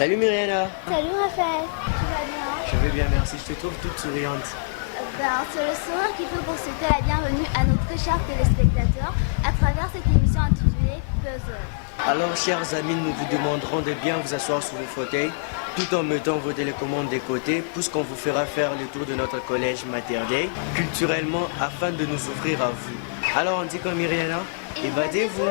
Salut Myriana. Salut Raphaël, tu vas bien? Je vais bien, merci. Je te trouve toute souriante. C'est le sourire qu'il faut pour souhaiter la bienvenue à nos très chers téléspectateurs à travers cette émission intitulée Puzzle. Alors, chers amis, nous vous demanderons de bien vous asseoir sur vos fauteuils tout en mettant vos télécommandes de côté, puisqu'on vous fera faire le tour de notre collège Mater Dei culturellement afin de nous ouvrir à vous. Alors, on dit comme Myriana, évadez-vous.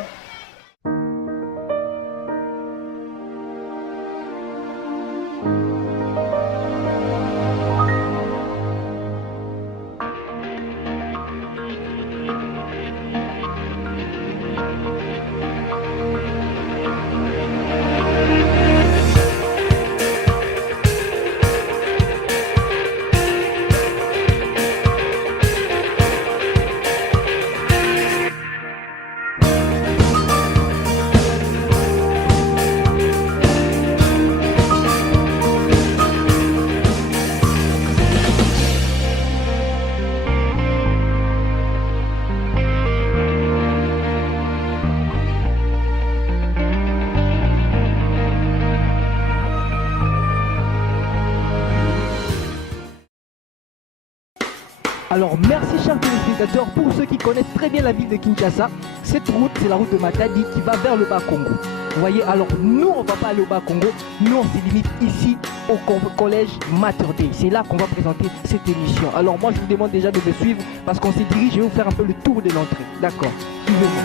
Alors merci chers téléspectateurs, pour ceux qui connaissent très bien la ville de Kinshasa, cette route c'est la route de Matadi qui va vers le bas Congo. Vous voyez, alors nous on va pas aller au bas Congo, nous on se limite ici au collège Mater Dei. C'est là qu'on va présenter cette émission. Alors moi je vous demande déjà de me suivre parce qu'on se dirige, je vais vous faire un peu le tour de l'entrée. D'accord, suivez-moi.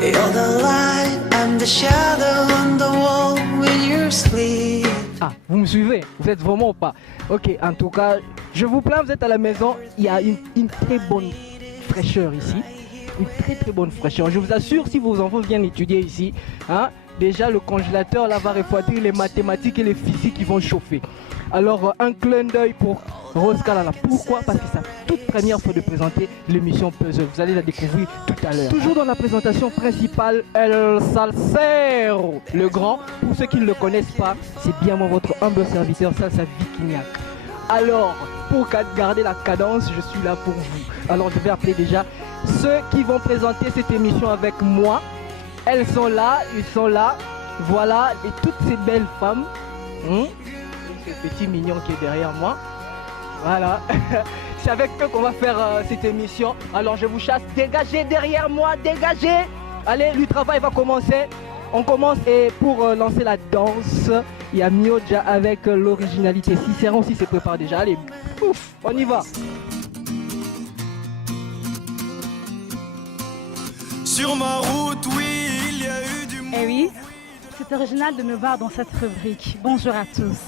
You're the light and the shadow on the wall when you sleep. Ah, vous me suivez? Vous êtes vraiment pas? Ok, en tout cas, je vous plains, vous êtes à la maison. Il y a une très bonne fraîcheur ici. Une très bonne fraîcheur. Je vous assure, si vos enfants viennent étudier ici, hein, déjà le congélateur là va refroidir les mathématiques et les physiques qui vont chauffer. Alors, un clin d'œil pour Rose Kalala. Pourquoi? Parce que c'est sa toute première fois de présenter l'émission Puzzle. Vous allez la découvrir tout à l'heure. Toujours dans la présentation principale, El Salsero, le grand. Pour ceux qui ne le connaissent pas, c'est bien moi, votre humble serviteur, Salsa Vikignac. Alors, pour garder la cadence, je suis là pour vous. Alors, je vais appeler déjà ceux qui vont présenter cette émission avec moi. Elles sont là, ils sont là. Voilà, et toutes ces belles femmes. Ce petit mignon qui est derrière moi. Voilà. C'est avec eux qu'on va faire cette émission. Alors, je vous chasse. Dégagez derrière moi, dégagez. Allez, le travail va commencer. On commence et pour lancer la danse, il y a Mioja avec l'originalité. Cicéron aussi se prépare déjà. Allez, ouf, on y va. Sur ma route, oui, il y a eu du monde. Eh oui, c'est original de me voir dans cette rubrique. Bonjour à tous.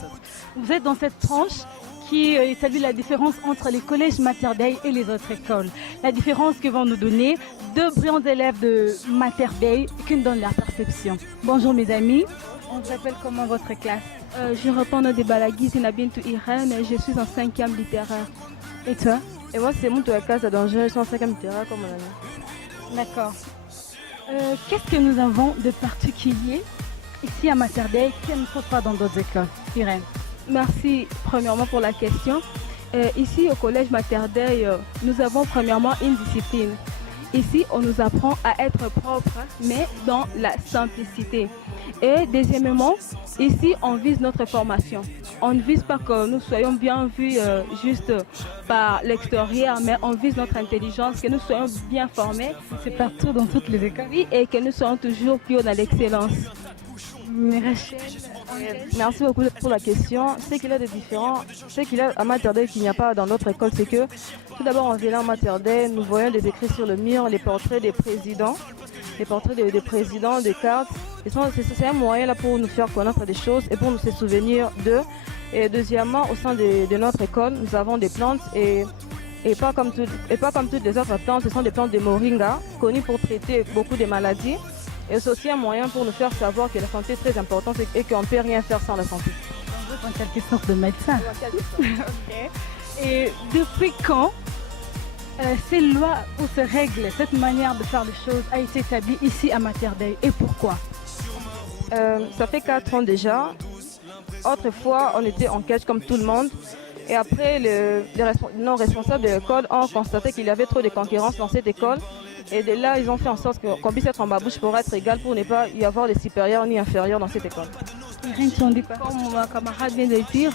Vous êtes dans cette tranche qui établit la différence entre les collèges Mater Dei et les autres écoles. La différence que vont nous donner deux brillants élèves de Mater Dei qui nous donnent leur perception. Bonjour mes amis, on vous appelle comment votre classe? Je reprends des Balagui, c'est Nabintou Irène, je suis en 5e littéraire. Et toi? Et moi c'est mon classe à danger, je suis en 5e littéraire comme on a. D'accord. Qu'est-ce que nous avons de particulier ici à Mater Dei qui ne trouve pas dans d'autres écoles? Irène. Merci premièrement pour la question. Ici au collège Mater Dei, nous avons premièrement une discipline. Ici, on nous apprend à être propre, mais dans la simplicité. Et deuxièmement, ici, on vise notre formation. On ne vise pas que nous soyons bien vus juste par l'extérieur, mais on vise notre intelligence, que nous soyons bien formés. C'est partout dans toutes les écoles. Oui, et que nous soyons toujours plus haut dans l'excellence. Merci beaucoup pour la question. Ce qu'il y a de différent, ce qu'il y a à Mater Dei qu'il n'y a pas dans notre école, c'est que tout d'abord en venant à Mater Dei, nous voyons des écrits sur le mur, les portraits des présidents, des cartes. C'est un moyen là pour nous faire connaître des choses et pour nous se souvenir d'eux. Et deuxièmement, au sein de notre école, nous avons des plantes et pas comme toutes les autres plantes, ce sont des plantes de moringa, connues pour traiter beaucoup de maladies. Et c'est aussi un moyen pour nous faire savoir que la santé est très importante et qu'on ne peut rien faire sans la santé. On veut en quelque sorte de médecin. Okay. Et depuis quand ces lois ou ces règles, cette manière de faire les choses a été établie ici à Mater Dei et pourquoi? Ça fait 4 ans déjà. Autrefois, on était en cage comme tout le monde. Et après, nos responsables de l'école ont constaté qu'il y avait trop de concurrence dans cette école. Et de là, ils ont fait en sorte qu'on puisse être en babouche pour être égal, pour ne pas y avoir de supérieurs ni inférieurs dans cette école. on dit pas. Comme ma camarade vient de dire,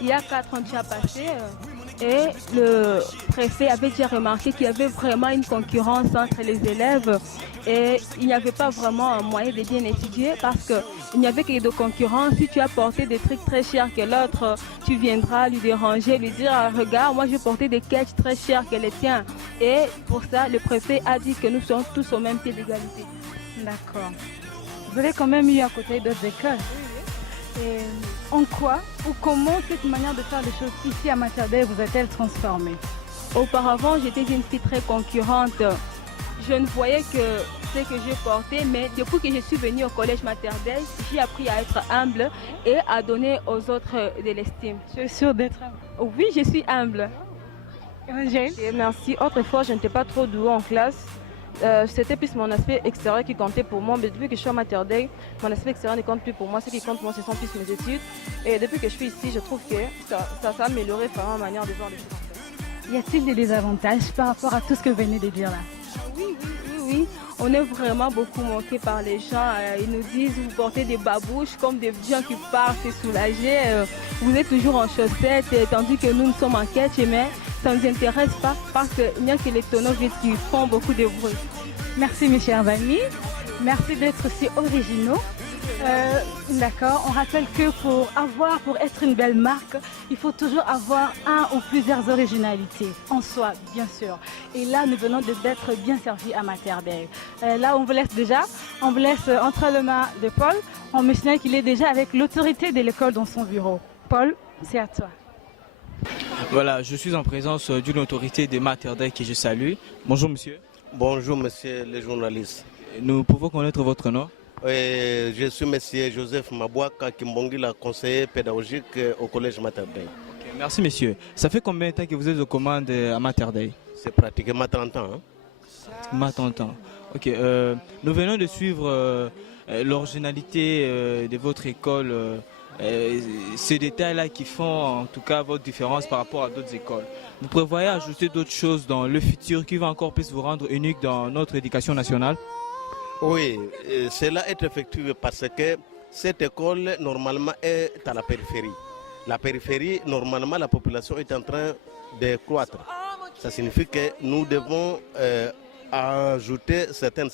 il y a 4 ans déjà passé et le préfet avait déjà remarqué qu'il y avait vraiment une concurrence entre les élèves et il n'y avait pas vraiment un moyen de bien étudier parce qu'il n'y avait que de concurrence. Si tu as porté des trucs très chers que l'autre, tu viendras lui déranger, lui dire regarde, moi j'ai porté des catchs très chers que les tiens. Et pour ça, le préfet a dit que nous sommes tous au même pied d'égalité. D'accord. Vous avez quand même eu à côté d'autres écoles. Et en quoi ou comment cette manière de faire les choses ici à Mater Dei vous a-t-elle transformée? Auparavant, j'étais une fille très concurrente. Je ne voyais que ce que j'ai porté, mais depuis que je suis venue au collège Mater Dei, j'ai appris à être humble et à donner aux autres de l'estime. Tu es sûre d'être humble? Oui, je suis humble. Angèle? Et merci. Autrefois, je n'étais pas trop douée en classe. C'était plus mon aspect extérieur qui comptait pour moi, mais depuis que je suis à Mater Dei, mon aspect extérieur ne compte plus pour moi. Ce qui compte pour moi, ce sont plus mes études. Et depuis que je suis ici, je trouve que ça a amélioré vraiment ma manière de voir les choses. Y a-t-il des désavantages par rapport à tout ce que vous venez de dire là? Oui. On est vraiment beaucoup manqué par les gens. Ils nous disent, vous portez des babouches comme des gens qui partent, c'est soulagé. Vous êtes toujours en chaussettes, tandis que nous sommes en catch, mais ça ne nous intéresse pas parce qu'il n'y a que les tonneaux qui font beaucoup de bruit. Merci mes chers amis. Merci d'être aussi originaux. D'accord, on rappelle que pour être une belle marque, il faut toujours avoir un ou plusieurs originalités en soi, bien sûr. Et là, nous venons d'être bien servis à Mater Dei. Là, on vous laisse entre les mains de Paul. On me signale qu'il est déjà avec l'autorité de l'école dans son bureau. Paul, c'est à toi. Voilà, je suis en présence d'une autorité de Mater Dei que je salue. Bonjour monsieur. Bonjour monsieur le journaliste. Nous pouvons connaître votre nom? Je suis monsieur Joseph Mabouaka Kimbongi, la conseiller pédagogique au collège Mater Dei. Okay, merci monsieur. Ça fait combien de temps que vous êtes aux commandes à Mater Dei? C'est pratiquement 30 ans. Pratiquement 30 ans. Ok, nous venons de suivre l'originalité de votre école. Ces détails-là qui font en tout cas votre différence par rapport à d'autres écoles. Vous prévoyez ajouter d'autres choses dans le futur qui va encore plus vous rendre unique dans notre éducation nationale? Oui, cela est effectif parce que cette école normalement est à la périphérie. La périphérie, normalement la population est en train de croître. Ça signifie que nous devons ajouter certaines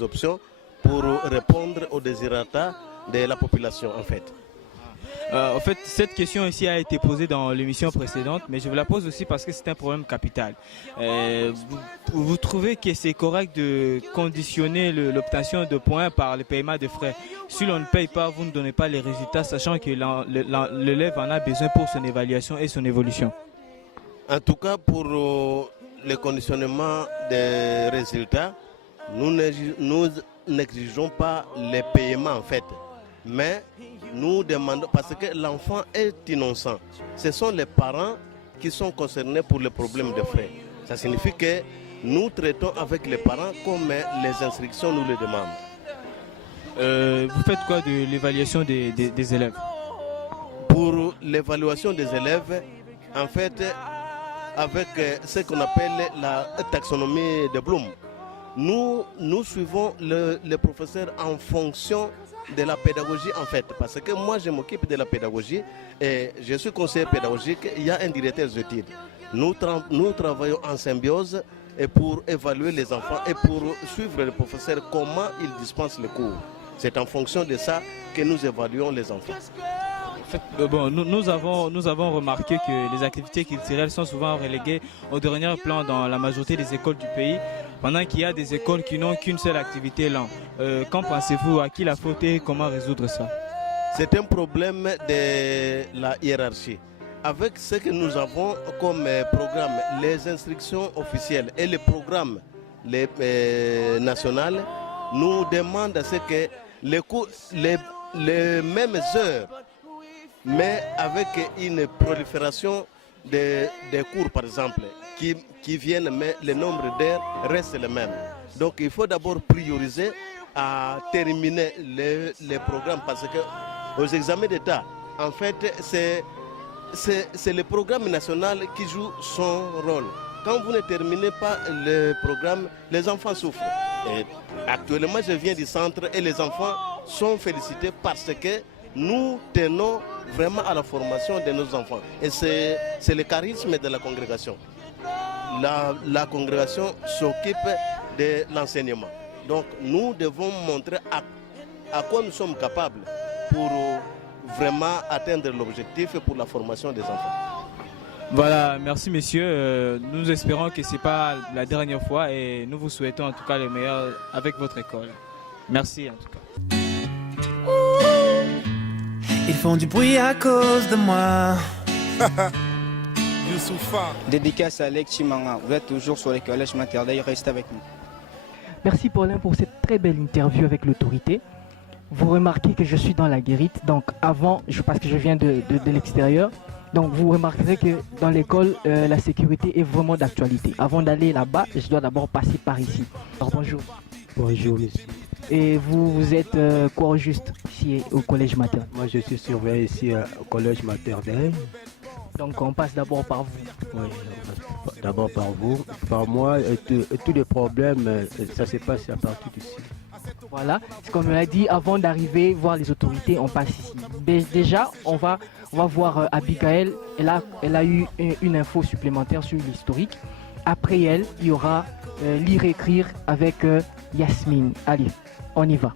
options pour répondre aux désirata de la population en fait. En fait, cette question ici a été posée dans l'émission précédente, mais je vous la pose aussi parce que c'est un problème capital. Vous trouvez que c'est correct de conditionner l'obtention de points par le paiement de frais? Si l'on ne paye pas, vous ne donnez pas les résultats, sachant que l'élève en a besoin pour son évaluation et son évolution. En tout cas, pour le conditionnement des résultats, nous n'exigeons pas les paiements en fait. Mais nous demandons, parce que l'enfant est innocent, ce sont les parents qui sont concernés pour le problème de frais. Ça signifie que nous traitons avec les parents comme les instructions nous le demandent. Vous faites quoi de l'évaluation des élèves? Pour l'évaluation des élèves, en fait, avec ce qu'on appelle la taxonomie de Bloom, nous suivons les professeurs en fonction de la pédagogie en fait, parce que moi je m'occupe de la pédagogie et je suis conseiller pédagogique, il y a un directeur d'études. Nous travaillons en symbiose et pour évaluer les enfants et pour suivre les professeurs comment ils dispensent les cours. C'est en fonction de ça que nous évaluons les enfants. En fait, bon, nous avons remarqué que les activités culturelles sont souvent reléguées au dernier plan dans la majorité des écoles du pays, pendant qu'il y a des écoles qui n'ont qu'une seule activité là. Qu'en pensez-vous? À qui la faute et comment résoudre ça? C'est un problème de la hiérarchie. Avec ce que nous avons comme programme, les instructions officielles et les programmes nationaux nous demandent à ce que les cours, les mêmes heures, mais avec une prolifération des cours par exemple, qui viennent, mais le nombre d'heures reste le même. Donc il faut d'abord prioriser à terminer les programmes parce que aux examens d'État, en fait, c'est le programme national qui joue son rôle. Quand vous ne terminez pas le programme, les enfants souffrent. Et actuellement, je viens du centre et les enfants sont félicités parce que nous tenons vraiment à la formation de nos enfants. Et c'est le charisme de la congrégation. La congrégation s'occupe de l'enseignement. Donc nous devons montrer à quoi nous sommes capables pour vraiment atteindre l'objectif pour la formation des enfants. Voilà, merci messieurs. Nous espérons que ce n'est pas la dernière fois et nous vous souhaitons en tout cas le meilleur avec votre école. Merci en tout cas. Ils font du bruit à cause de moi. Dédicace à Alex Chimanga. Vous êtes toujours sur les collèges maternels, restez avec nous. Merci Paulin pour cette très belle interview avec l'autorité. Vous remarquez que je suis dans la guérite, donc avant, parce que je viens de l'extérieur, donc vous remarquerez que dans l'école, la sécurité est vraiment d'actualité. Avant d'aller là-bas, je dois d'abord passer par ici. Alors, bonjour. Bonjour monsieur. Et vous êtes quoi au juste ici au collège maternel? Moi je suis surveillant ici au collège maternel. Donc on passe d'abord par vous. Oui, d'abord par vous. Par moi, tous les problèmes, ça se passe à partir d'ici. Voilà, c'est comme on l'a dit, avant d'arriver voir les autorités, on passe ici. Déjà, on va voir Abigail, elle a eu une info supplémentaire sur l'historique. Après elle, il y aura lire-écrire avec Yasmine. Allez, on y va.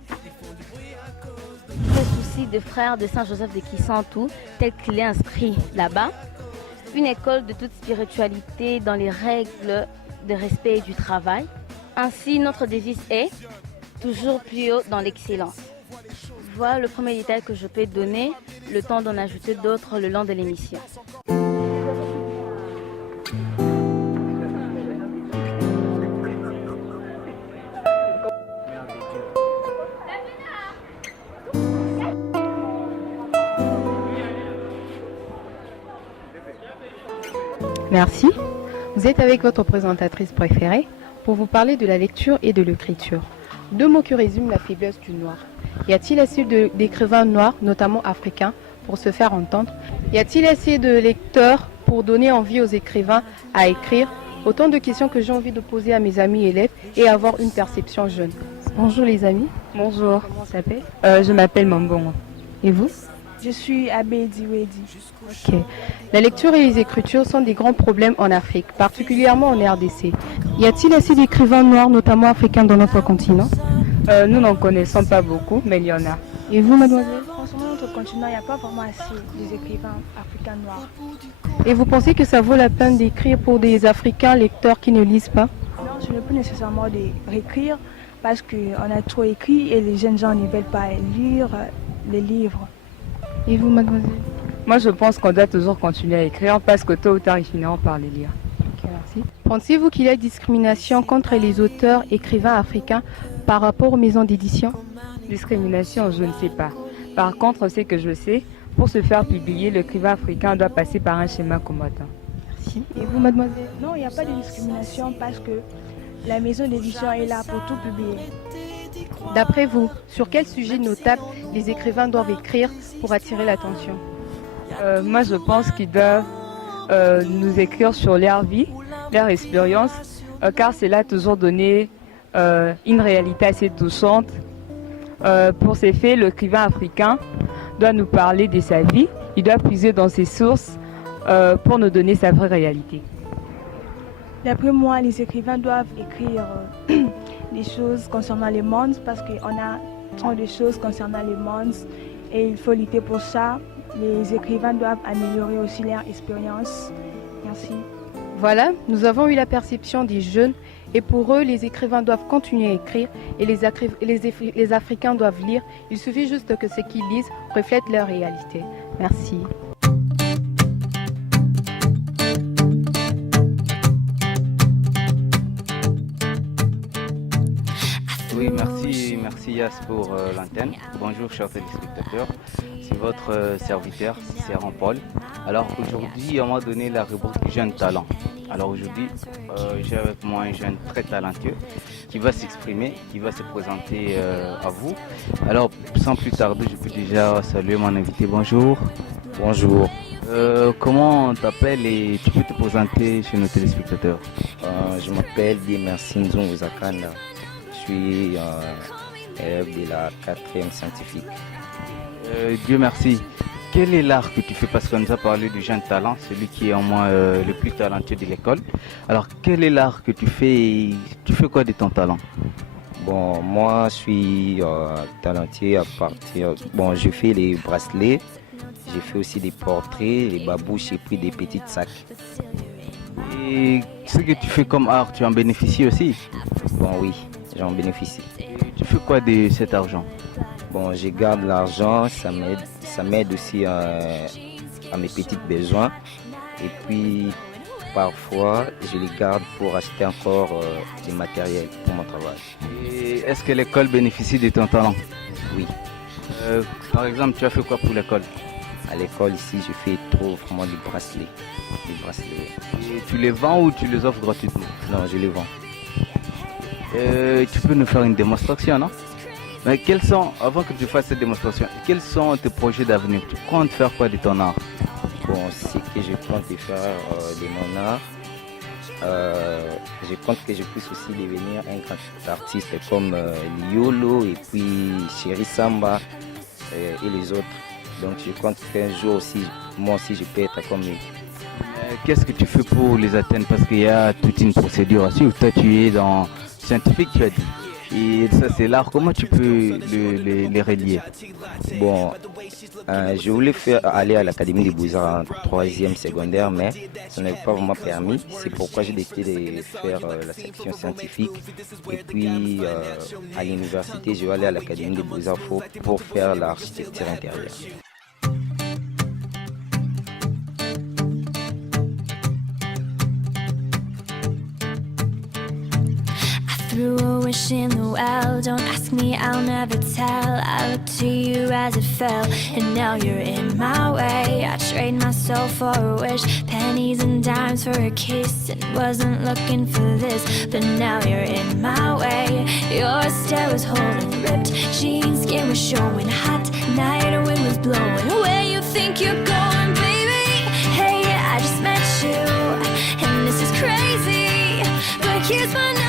Le souci des frères de Saint-Joseph de Kisantou, tel qu'il est inscrit là-bas, une école de toute spiritualité dans les règles de respect et du travail. Ainsi, notre devise est toujours plus haut dans l'excellence. Voilà le premier détail que je peux donner, le temps d'en ajouter d'autres le long de l'émission. Merci. Vous êtes avec votre présentatrice préférée pour vous parler de la lecture et de l'écriture. Deux mots qui résument la faiblesse du noir. Y a-t-il assez d'écrivains noirs, notamment africains, pour se faire entendre? Y a-t-il assez de lecteurs pour donner envie aux écrivains à écrire? Autant de questions que j'ai envie de poser à mes amis élèves et avoir une perception jeune. Bonjour les amis. Bonjour. Comment ça s'appelle? Je m'appelle Mambongo. Et vous? Je suis Abedi Wedi. Ok. La lecture et les écritures sont des grands problèmes en Afrique, particulièrement en RDC. Y a-t-il assez d'écrivains noirs, notamment africains, dans notre continent? Nous n'en connaissons pas beaucoup, mais il y en a. Et vous, mademoiselle? Franchement, notre continent, il n'y a pas vraiment assez d'écrivains africains noirs. Et vous pensez que ça vaut la peine d'écrire pour des Africains lecteurs qui ne lisent pas? Non, je ne veux pas nécessairement de réécrire parce qu'on a trop écrit et les jeunes gens ne veulent pas lire les livres. Et vous, mademoiselle? Moi, je pense qu'on doit toujours continuer à écrire parce que tôt ou tard, ils finiront par les lire. Ok, merci. Pensez-vous qu'il y a discrimination contre les auteurs écrivains africains par rapport aux maisons d'édition? Discrimination, je ne sais pas. Par contre, ce que je sais, pour se faire publier, l'écrivain africain doit passer par un schéma combattant. Merci. Et vous, mademoiselle? Non, il n'y a pas de discrimination parce que la maison d'édition est là pour tout publier. D'après vous, sur quel sujet notable les écrivains doivent écrire pour attirer l'attention? Moi, je pense qu'ils doivent nous écrire sur leur vie, leur expérience, car cela a toujours donné une réalité assez touchante. Pour ces faits, l'écrivain africain doit nous parler de sa vie, il doit puiser dans ses sources pour nous donner sa vraie réalité. D'après moi, les écrivains doivent écrire des choses concernant les mondes parce qu'on a trop de choses concernant les mondes et il faut lutter pour ça. Les écrivains doivent améliorer aussi leur expérience. Merci. Voilà, nous avons eu la perception des jeunes et pour eux, les écrivains doivent continuer à écrire et les Africains doivent lire. Il suffit juste que ce qu'ils lisent reflète leur réalité. Merci. Oui, merci Yas pour l'antenne. Bonjour chers téléspectateurs, c'est votre serviteur, c'est Paul. Alors aujourd'hui, on m'a donné la rubrique Jeune Talent. Alors aujourd'hui, j'ai avec moi un jeune très talentueux qui va s'exprimer, qui va se présenter à vous. Alors sans plus tarder, je peux déjà saluer mon invité. Bonjour. Bonjour. Comment on t'appelle et tu peux te présenter chez nos téléspectateurs? Je m'appelle Dimersin Zunguzakanda. Je suis élève de la 4e scientifique. Dieu merci. Quel est l'art que tu fais? Parce qu'on nous a parlé du jeune talent, celui qui est en moins le plus talentueux de l'école. Alors, quel est l'art que tu fais et tu fais quoi de ton talent? Bon, moi, je suis talentueux à partir... Bon, je fais les bracelets, j'ai fait aussi des portraits, les babouches et puis des petits sacs. Et ce que tu fais comme art, tu en bénéficies aussi? Bon, oui, j'en bénéficie. Et tu fais quoi de cet argent? Bon, je garde l'argent, ça m'aide aussi à mes petits besoins. Et puis, parfois, je les garde pour acheter encore du matériel pour mon travail. Et est-ce que l'école bénéficie de ton talent? Oui. Par exemple, tu as fait quoi pour l'école? À l'école, ici, je fais trop vraiment du bracelet. Et tu les vends ou tu les offres gratuitement? Non, je les vends. Tu peux nous faire une démonstration, non? Mais avant que tu fasses cette démonstration, quels sont tes projets d'avenir? Tu comptes faire quoi de ton art? Bon, ce que je compte faire de mon art, je compte que je puisse aussi devenir un grand artiste comme Liolo et puis Chéri Samba et les autres. Donc je compte qu'un jour aussi, moi aussi je peux être comme eux. Qu'est-ce que tu fais pour les atteindre? Parce qu'il y a toute une procédure à suivre. Toi tu es dans scientifique, tu as dit. Et ça c'est l'art, comment tu peux les relier? Bon, je voulais aller à l'Académie des Beaux-Arts en 3e secondaire, mais ça n'avait pas vraiment permis. C'est pourquoi j'ai décidé de faire la section scientifique. Et puis à l'université, je vais aller à l'Académie des Beaux-Arts pour faire l'architecture intérieure. Threw a wish in the well, don't ask me, I'll never tell. I looked to you as it fell, and now you're in my way. I trade my soul for a wish, pennies and dimes for a kiss, and wasn't looking for this, but now you're in my way. Your stare was holding, ripped jeans, skin was showing, hot night, wind was blowing. Where you think you're going, baby? Hey, I just met you, and this is crazy, but here's my number.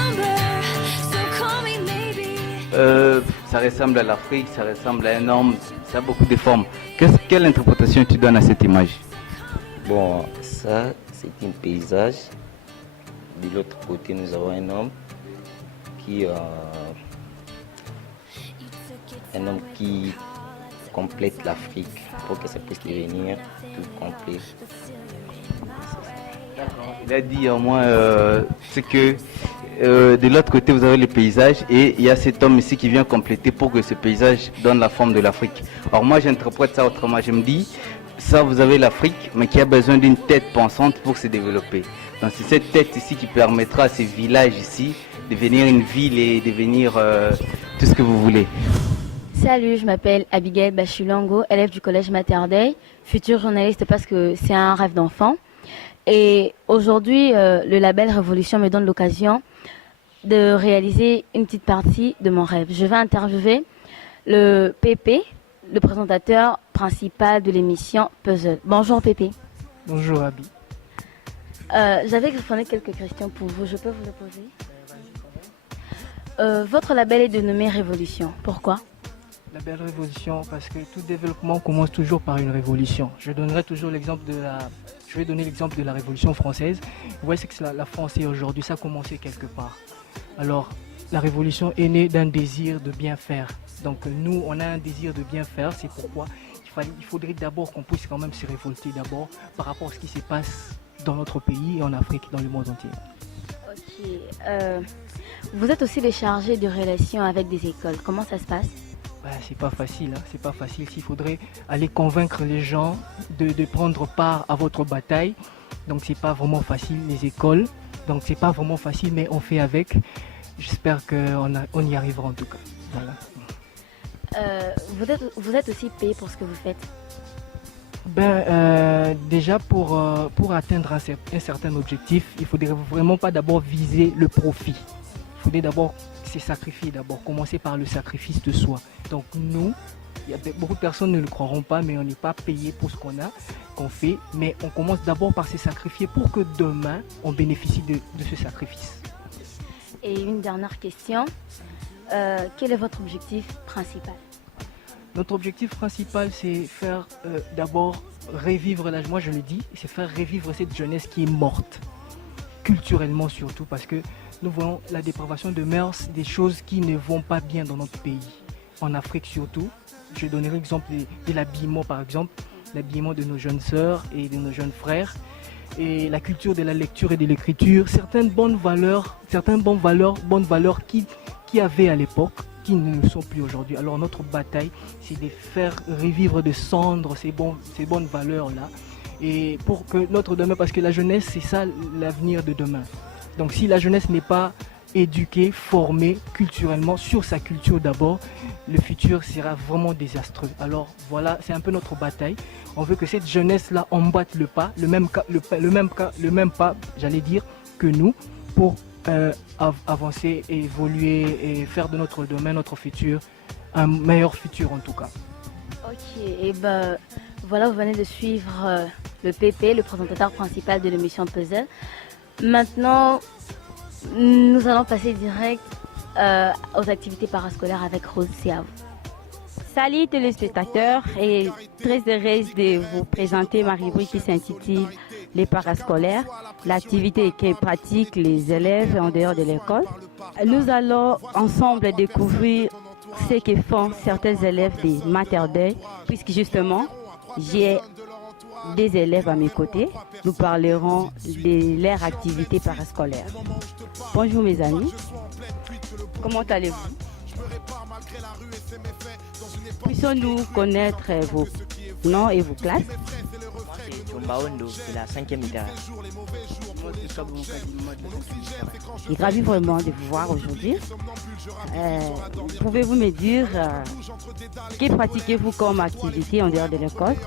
Ça ressemble à l'Afrique, ça ressemble à un homme, ça a beaucoup de formes. Quelle interprétation tu donnes à cette image? Bon, ça c'est un paysage. De l'autre côté, nous avons un homme qui complète l'Afrique pour que ça puisse devenir tout complet. Il a dit au moins c'est que de l'autre côté vous avez le paysage et il y a cet homme ici qui vient compléter pour que ce paysage donne la forme de l'Afrique. Alors moi j'interprète ça autrement, je me dis ça vous avez l'Afrique mais qui a besoin d'une tête pensante pour se développer. Donc c'est cette tête ici qui permettra à ces villages ici de devenir une ville et devenir tout ce que vous voulez. Salut, je m'appelle Abigail Bachulango, élève du collège Mater Dei, future journaliste parce que c'est un rêve d'enfant. Et aujourd'hui, le label Révolution me donne l'occasion de réaliser une petite partie de mon rêve. Je vais interviewer le Pépé, le présentateur principal de l'émission Puzzle. Bonjour Pépé. Bonjour Abi. J'avais quelques questions pour vous, je peux vous les poser? Votre label est dénommé Révolution, pourquoi? Label Révolution parce que tout développement commence toujours par une révolution. Je vais donner l'exemple de la Révolution française. Vous voyez ce que la France est aujourd'hui, ça a commencé quelque part. Alors, la révolution est née d'un désir de bien faire. Donc nous, on a un désir de bien faire, c'est pourquoi il faudrait d'abord qu'on puisse quand même se révolter d'abord par rapport à ce qui se passe dans notre pays et en Afrique, dans le monde entier. Ok. Vous êtes aussi les chargés de relations avec des écoles. Comment ça se passe? C'est pas facile, hein. C'est pas facile. S'il faudrait aller convaincre les gens de prendre part à votre bataille, donc c'est pas vraiment facile, les écoles. Donc c'est pas vraiment facile, mais on fait avec. J'espère qu'on y arrivera en tout cas. Voilà. Vous êtes aussi payé pour ce que vous faites? Déjà pour atteindre un certain objectif, il faudrait vraiment pas d'abord viser le profit. Il faudrait d'abord se sacrifier, commencer par le sacrifice de soi. Donc nous, beaucoup de personnes ne le croiront pas, mais on n'est pas payé pour ce qu'on fait, mais on commence d'abord par se sacrifier pour que demain on bénéficie de ce sacrifice. Et une dernière question, quel est votre objectif principal? Notre objectif principal, c'est faire d'abord revivre, moi je le dis, c'est faire revivre cette jeunesse qui est morte, culturellement surtout, parce que nous voyons la dépravation de mœurs, des choses qui ne vont pas bien dans notre pays, en Afrique surtout. Je donnerai l'exemple de l'habillement par exemple, l'habillement de nos jeunes sœurs et de nos jeunes frères, et la culture de la lecture et de l'écriture, certaines bonnes valeurs qui avaient à l'époque, qui ne sont plus aujourd'hui. Alors notre bataille, c'est de faire revivre de cendres ces bonnes valeurs-là, et pour que notre demain, parce que la jeunesse, c'est ça l'avenir de demain. Donc si la jeunesse n'est pas éduquée, formée culturellement, sur sa culture d'abord, le futur sera vraiment désastreux. Alors voilà, c'est un peu notre bataille. On veut que cette jeunesse-là emboîte le pas, le même pas, j'allais dire, que nous, pour avancer, évoluer et faire de notre domaine, notre futur, un meilleur futur en tout cas. Ok, et ben voilà, vous venez de suivre le PP, le présentateur principal de l'émission Puzzle. Maintenant, nous allons passer direct aux activités parascolaires avec Rose. C'est à vous. Salut téléspectateurs, et très heureuse de vous présenter ma rubrique qui s'intitule Les parascolaires, l'activité que pratiquent les élèves en dehors de l'école. Nous allons ensemble découvrir ce que font certains élèves des maternelles, puisque justement j'ai des élèves à mes côtés. Nous parlerons de leur activité parascolaire. Bonjour mes amis, comment allez-vous? Puissions-nous connaître vos noms et vos classes? Maondo, c'est la 5e littéraire. Je suis ravi vraiment de vous voir aujourd'hui. Pouvez-vous me dire que pratiquez-vous comme activité en dehors de l'école?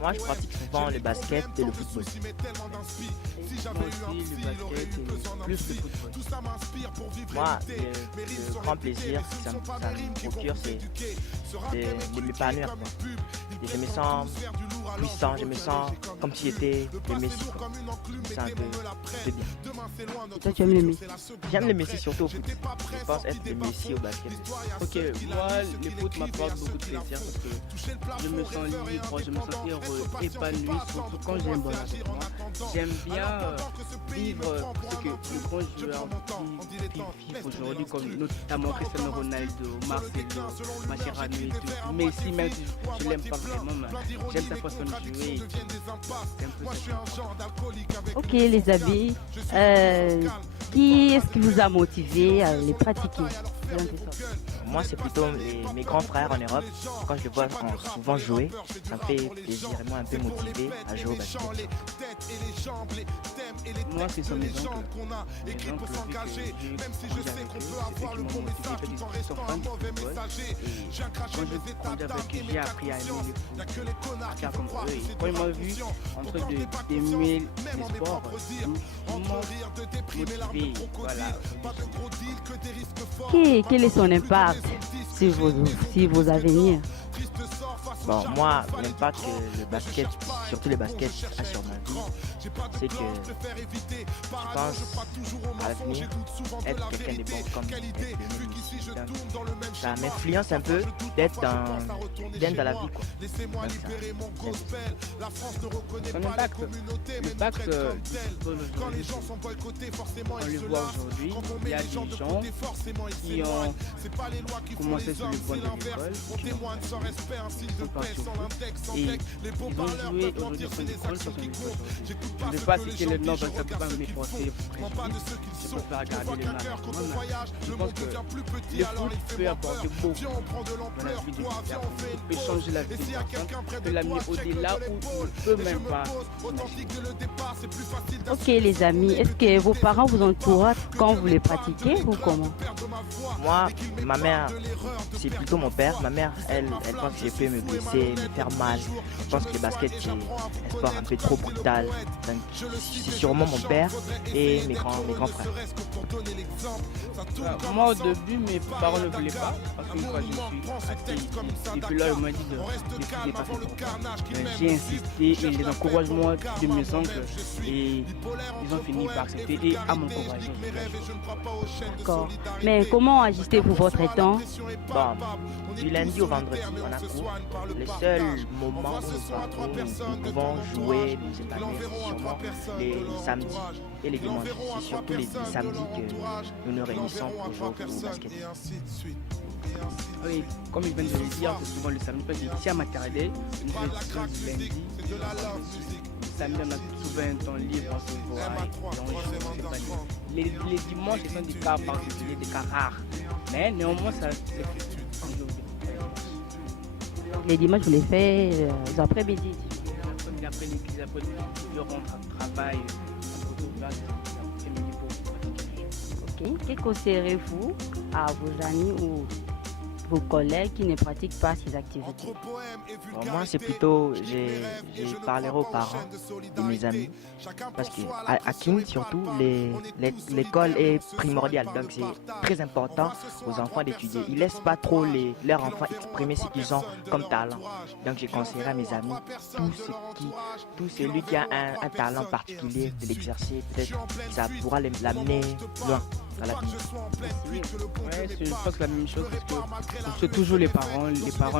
Moi, je pratique souvent le basket et le football. Moi aussi, le basket et plus le football. Moi, le grand plaisir que ça me procure, c'est de m'épanouir. Et je me sens puissant, je me sens comme si j'étais le Messi. C'est un peu bien. Et toi, tu aimes le Messi? J'aime le Messi surtout au foot. Je pense être le Messi au basket. Ok, moi, le foot m'apporte beaucoup de plaisir parce que je me sens libre, je me sens heureux, épanoui, surtout quand j'ai un bon entraînement. J'aime bien vivre ce que les grands joueurs vivent aujourd'hui, comme notamment Cristiano Ronaldo, Marcelo, Mascherano et tout. Messi, même si je l'aime pas vraiment, mais j'aime sa façon de jouer. C'est un peu ça. Ok les amis, qui est-ce qui vous a motivé à les pratiquer? Moi, c'est plutôt mes grands frères en Europe. Quand je les vois souvent jouer, ça me fait plaisir et moi un peu motivé à jouer au basket. Moi, c'est sur mes oncles. Mes oncles, vu que j'ai grandi avec eux, c'est eux qui m'ont motivé, parce qu'ils sont fans du football. Et quand j'ai grandi avec eux, j'ai appris à aimer le foot, à faire comme eux. Et quand ils m'ont vu en train d'aimer les sports, ils m'ont motivé. Voilà. Quel est son impact sur vos avenirs? Bon, moi, l'impact que le basket, surtout le basket, a sur ma vie, c'est que je pense à l'avenir être quelqu'un de bon comme ça m'influence un peu d'être dans la vie, quoi. Son impact, l'impact du football aujourd'hui, on le voit aujourd'hui, il y a des gens qui ont commencé sur le point de l'école, qui sont partis au foot, et ils ont joué aujourd'hui sur l'école, sur l'école. Je ne vais pas citer le nom parce que ça ne peut pas me porter préjudice. Je préfère regarder les matchs. Je pense que le foot peut apporter beaucoup dans la vie de quelqu'un. Il peut changer la vie de quelqu'un, peut l'amener au-delà où il ne peut même pas. Ok les amis, est-ce que vos parents vous entourent quand vous les pratiquez ou comment? Moi, ma mère, c'est plutôt mon père. Ma mère, elle pense que je peux me blesser, me faire mal. Je pense que le basket, c'est un sport un peu trop brutal. Donc, c'est sûrement mon père et mes grands frères. Moi au début mes parents ne voulaient pas parce qu'une fois je me suis athée et puis là ils m'ont dit de passer pour ça. J'ai insisté et les encouragements de mes oncles et ils ont fini par accepter et à m'encourager. D'accord. Mais comment agissez-vous votre temps? Bon, du lundi au vendredi, on a cours. Les seuls moments où nous pouvons jouer, nous épanouir, c'est sûrement les samedis et les dimanches. C'est surtout les samedis que nous nous réunissons pour jouer au basket. Oui, comme il vient de le dire, c'est souvent le samedi, parce qu'ici à Maternelle, nous faisons le lundi. Le samedi, on a souvent un temps libre, on se voit, les dimanches, ce sont des cas particuliers, des cas rares. Mais néanmoins, ça c'est Les dimanches, vous les faites après-midi. Après l'église, après le rentre au travail, on se retrouve là, l'après-midi pour Ok. Que conseillerez-vous à vos amis ou vos collègues qui ne pratiquent pas ces activités? Bon, moi, c'est plutôt, je parlerai aux parents de mes amis. Parce qu'à King, surtout, l'école est primordiale. Donc, c'est très important aux enfants d'étudier. Ils ne laissent pas trop leurs enfants exprimer ce qu'ils ont comme talent. Donc, je conseillerais à mes amis, tout celui qui a un talent particulier, de l'exercer. Peut-être ça pourra l'amener loin. Ouais, je pense que la même chose parce que c'est toujours les parents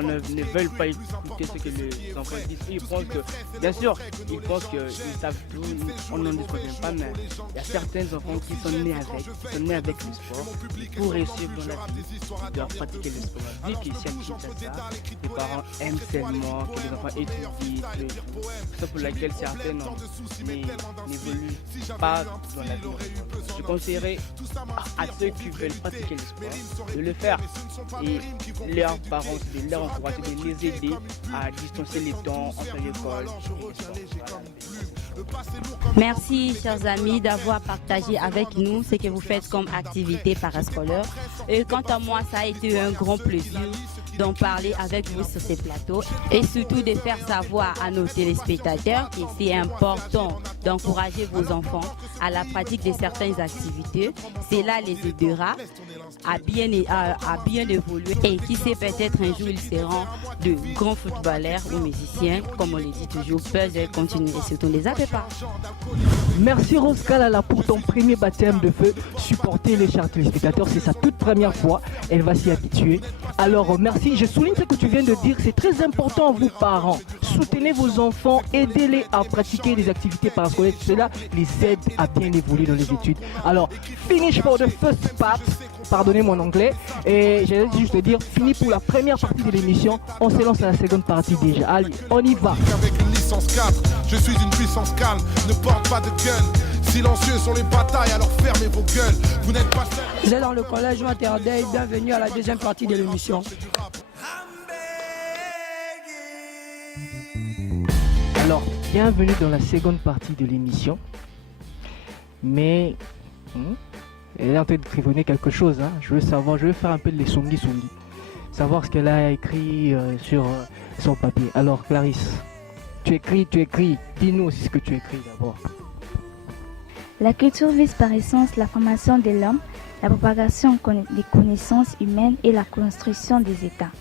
ne veulent pas écouter ce que les enfants disent. Ils pensent que, bien sûr, ils pensent qu'ils savent tout, on n'en discute pas, mais il y a certains enfants qui sont nés avec le sport. Pour réussir dans la vie, ils doivent pratiquer le sport. Vu qu'ici à Kinshasa, les parents aiment seulement que les enfants étudient. C'est ça pour laquelle certains n'évoluent pas dans la vie. Je conseillerais à ceux qui veulent pratiquer le sport de le faire et leurs parents de leur encourager, de les aider à distancer les temps entre l'école et le sport. Merci, chers amis, d'avoir partagé avec nous ce que vous faites comme activité parascolaire. Et quant à moi, ça a été un grand plaisir d'en parler avec vous sur ces plateaux et surtout de faire savoir à nos téléspectateurs que c'est important d'encourager vos enfants à la pratique de certaines activités. Cela les aidera à bien évoluer et qui sait, peut-être un jour ils seront de grands footballeurs ou musiciens, comme on le dit toujours, peuvent continuer et surtout ne les zappez pas. Merci Rose Kalala pour ton premier baptême de feu. Supporter les chers téléspectateurs, c'est sa toute première fois. Elle va s'y habituer. Alors merci, je souligne ce que tu viens de dire, c'est très important vous parents. Soutenez vos enfants, aidez-les à pratiquer des activités parascolaires. Cela les aide à bien évoluer dans les études. Alors, finish for the first part. Pardonnez mon anglais. Et j'allais juste dire, fini pour la première partie de l'émission. On se lance à la seconde partie déjà. Allez, on y va. Avec une licence 4, je suis une puissance calme, ne porte pas de gun. Silencieux sont les batailles, alors fermez vos gueules. Vous n'êtes pas seul. Vous êtes dans le collège Maternelle, bienvenue à la deuxième partie de l'émission. Alors, bienvenue dans la seconde partie de l'émission. Mais elle est en train de trivonner quelque chose. Hein. Je veux faire un peu de les songi. Savoir ce qu'elle a écrit sur son papier. Alors, Clarisse, tu écris. Dis-nous aussi ce que tu écris d'abord. La culture vise par essence la formation de l'homme, la propagation des connaissances humaines et la construction des États.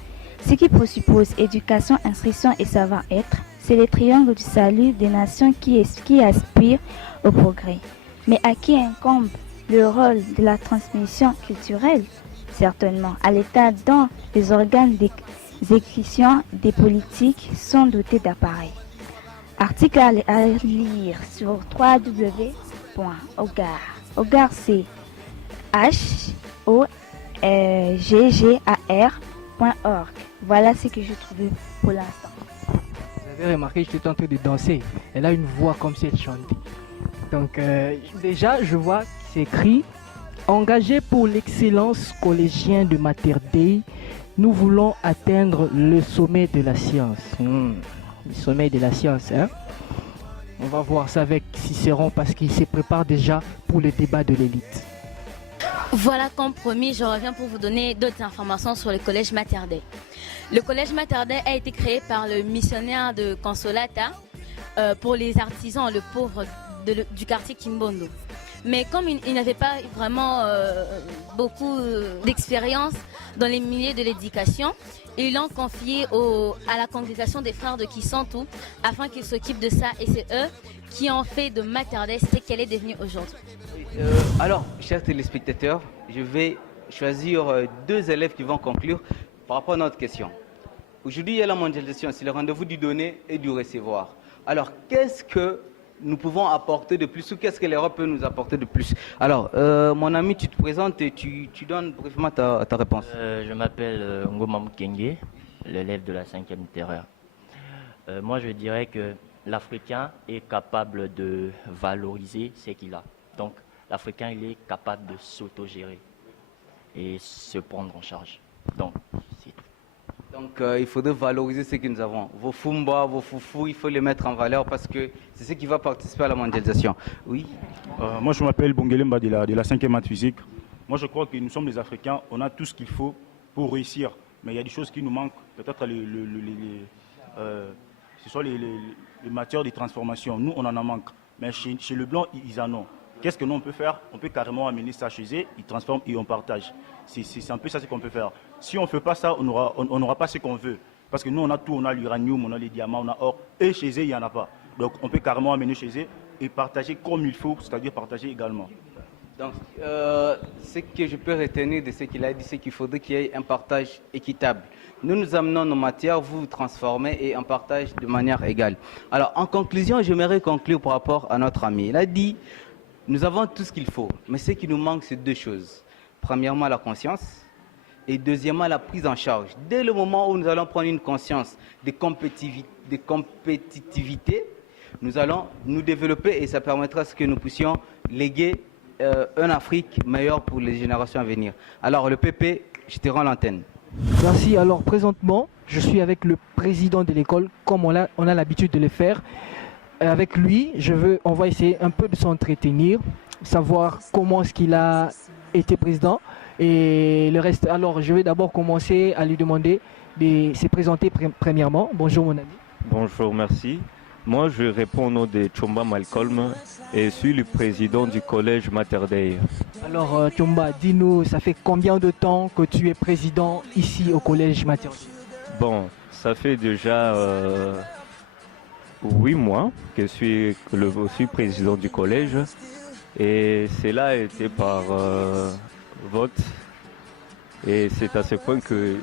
Ce qui présuppose éducation, instruction et savoir-être, c'est le triangle du salut des nations qui aspirent au progrès. Mais à qui incombe le rôle de la transmission culturelle? Certainement à l'État dont les organes d'exécution des politiques sont dotés d'appareils. Article à lire sur www.ogar. Ogar, c'est HOGGAR.org. Voilà ce que je trouvais pour l'instant. Vous avez remarqué, je suis en train de danser. Elle a une voix comme si elle chantait. Donc déjà, je vois c'est écrit « Engagé pour l'excellence collégien de Maternelle, nous voulons atteindre le sommet de la science. » Le sommet de la science, hein. On va voir ça avec Cicéron parce qu'il se prépare déjà pour le débat de l'élite. Voilà, comme promis, je reviens pour vous donner d'autres informations sur le collège Maternelle. Le collège Maternelle a été créé par le missionnaire de Consolata pour les artisans, le pauvre du quartier Kimbondo. Mais comme ils n'avaient pas vraiment beaucoup d'expérience dans les milieux de l'éducation, ils l'ont confié à la congrégation des frères de Kisantu afin qu'ils s'occupent de ça. Et c'est eux qui ont fait de Mater Dei ce qu'elle est devenue aujourd'hui. Alors, chers téléspectateurs, je vais choisir 2 élèves qui vont conclure par rapport à notre question. Aujourd'hui, il y a la mondialisation, c'est le rendez-vous du donner et du recevoir. Alors, qu'est-ce que nous pouvons apporter de plus ou qu'est-ce que l'Europe peut nous apporter de plus? Alors, mon ami, tu te présentes et tu donnes brièvement ta réponse. Je m'appelle Ngomam Kenge, l'élève de la 5e littéraire. Moi, je dirais que l'Africain est capable de valoriser ce qu'il a. Donc, l'Africain, il est capable de s'autogérer et se prendre en charge. Donc, c'est tout. Donc, il faudrait valoriser ce que nous avons. Vos Fumba, vos Foufou, il faut les mettre en valeur parce que c'est ce qui va participer à la mondialisation. Oui. Moi, je m'appelle Bongelemba de la 5e maths physique. Moi, je crois que nous sommes des Africains, on a tout ce qu'il faut pour réussir. Mais il y a des choses qui nous manquent, peut-être ce sont les matières de transformation. Nous, on en manque. Mais chez le blanc, ils en ont. Qu'est-ce que nous, on peut faire? On peut carrément amener ça chez eux, ils transforment et on partage. C'est un peu ça ce qu'on peut faire. Si on ne fait pas ça, on n'aura pas ce qu'on veut. Parce que nous, on a tout, on a l'uranium, on a les diamants, on a or. Et chez eux, il n'y en a pas. Donc, on peut carrément amener chez eux et partager comme il faut, c'est-à-dire partager également. Donc, ce que je peux retenir de ce qu'il a dit, c'est qu'il faudrait qu'il y ait un partage équitable. Nous, nous amenons nos matières, vous transformez et on partage de manière égale. Alors, en conclusion, j'aimerais conclure par rapport à notre ami. Il a dit, nous avons tout ce qu'il faut, mais ce qui nous manque, c'est 2 choses. Premièrement, la conscience et deuxièmement, la prise en charge. Dès le moment où nous allons prendre une conscience de compétitivité, nous allons nous développer et ça permettra que nous puissions léguer une Afrique meilleure pour les générations à venir. Alors, le PP, je te rends l'antenne. Merci. Alors, présentement, je suis avec le président de l'école, comme on a l'habitude de le faire. Avec lui, on va essayer un peu de s'entretenir, savoir comment est-ce qu'il a été président et le reste. Alors, je vais d'abord commencer à lui demander de se présenter premièrement. Bonjour mon ami. Bonjour, merci. Moi, je réponds au nom de Chomba Malcolm et je suis le président du collège Mater Dei. Alors, Chomba, dis-nous, ça fait combien de temps que tu es président ici au collège Mater Dei? Bon, ça fait déjà 8 mois que je suis aussi président du collège et cela a été par vote et c'est à ce point que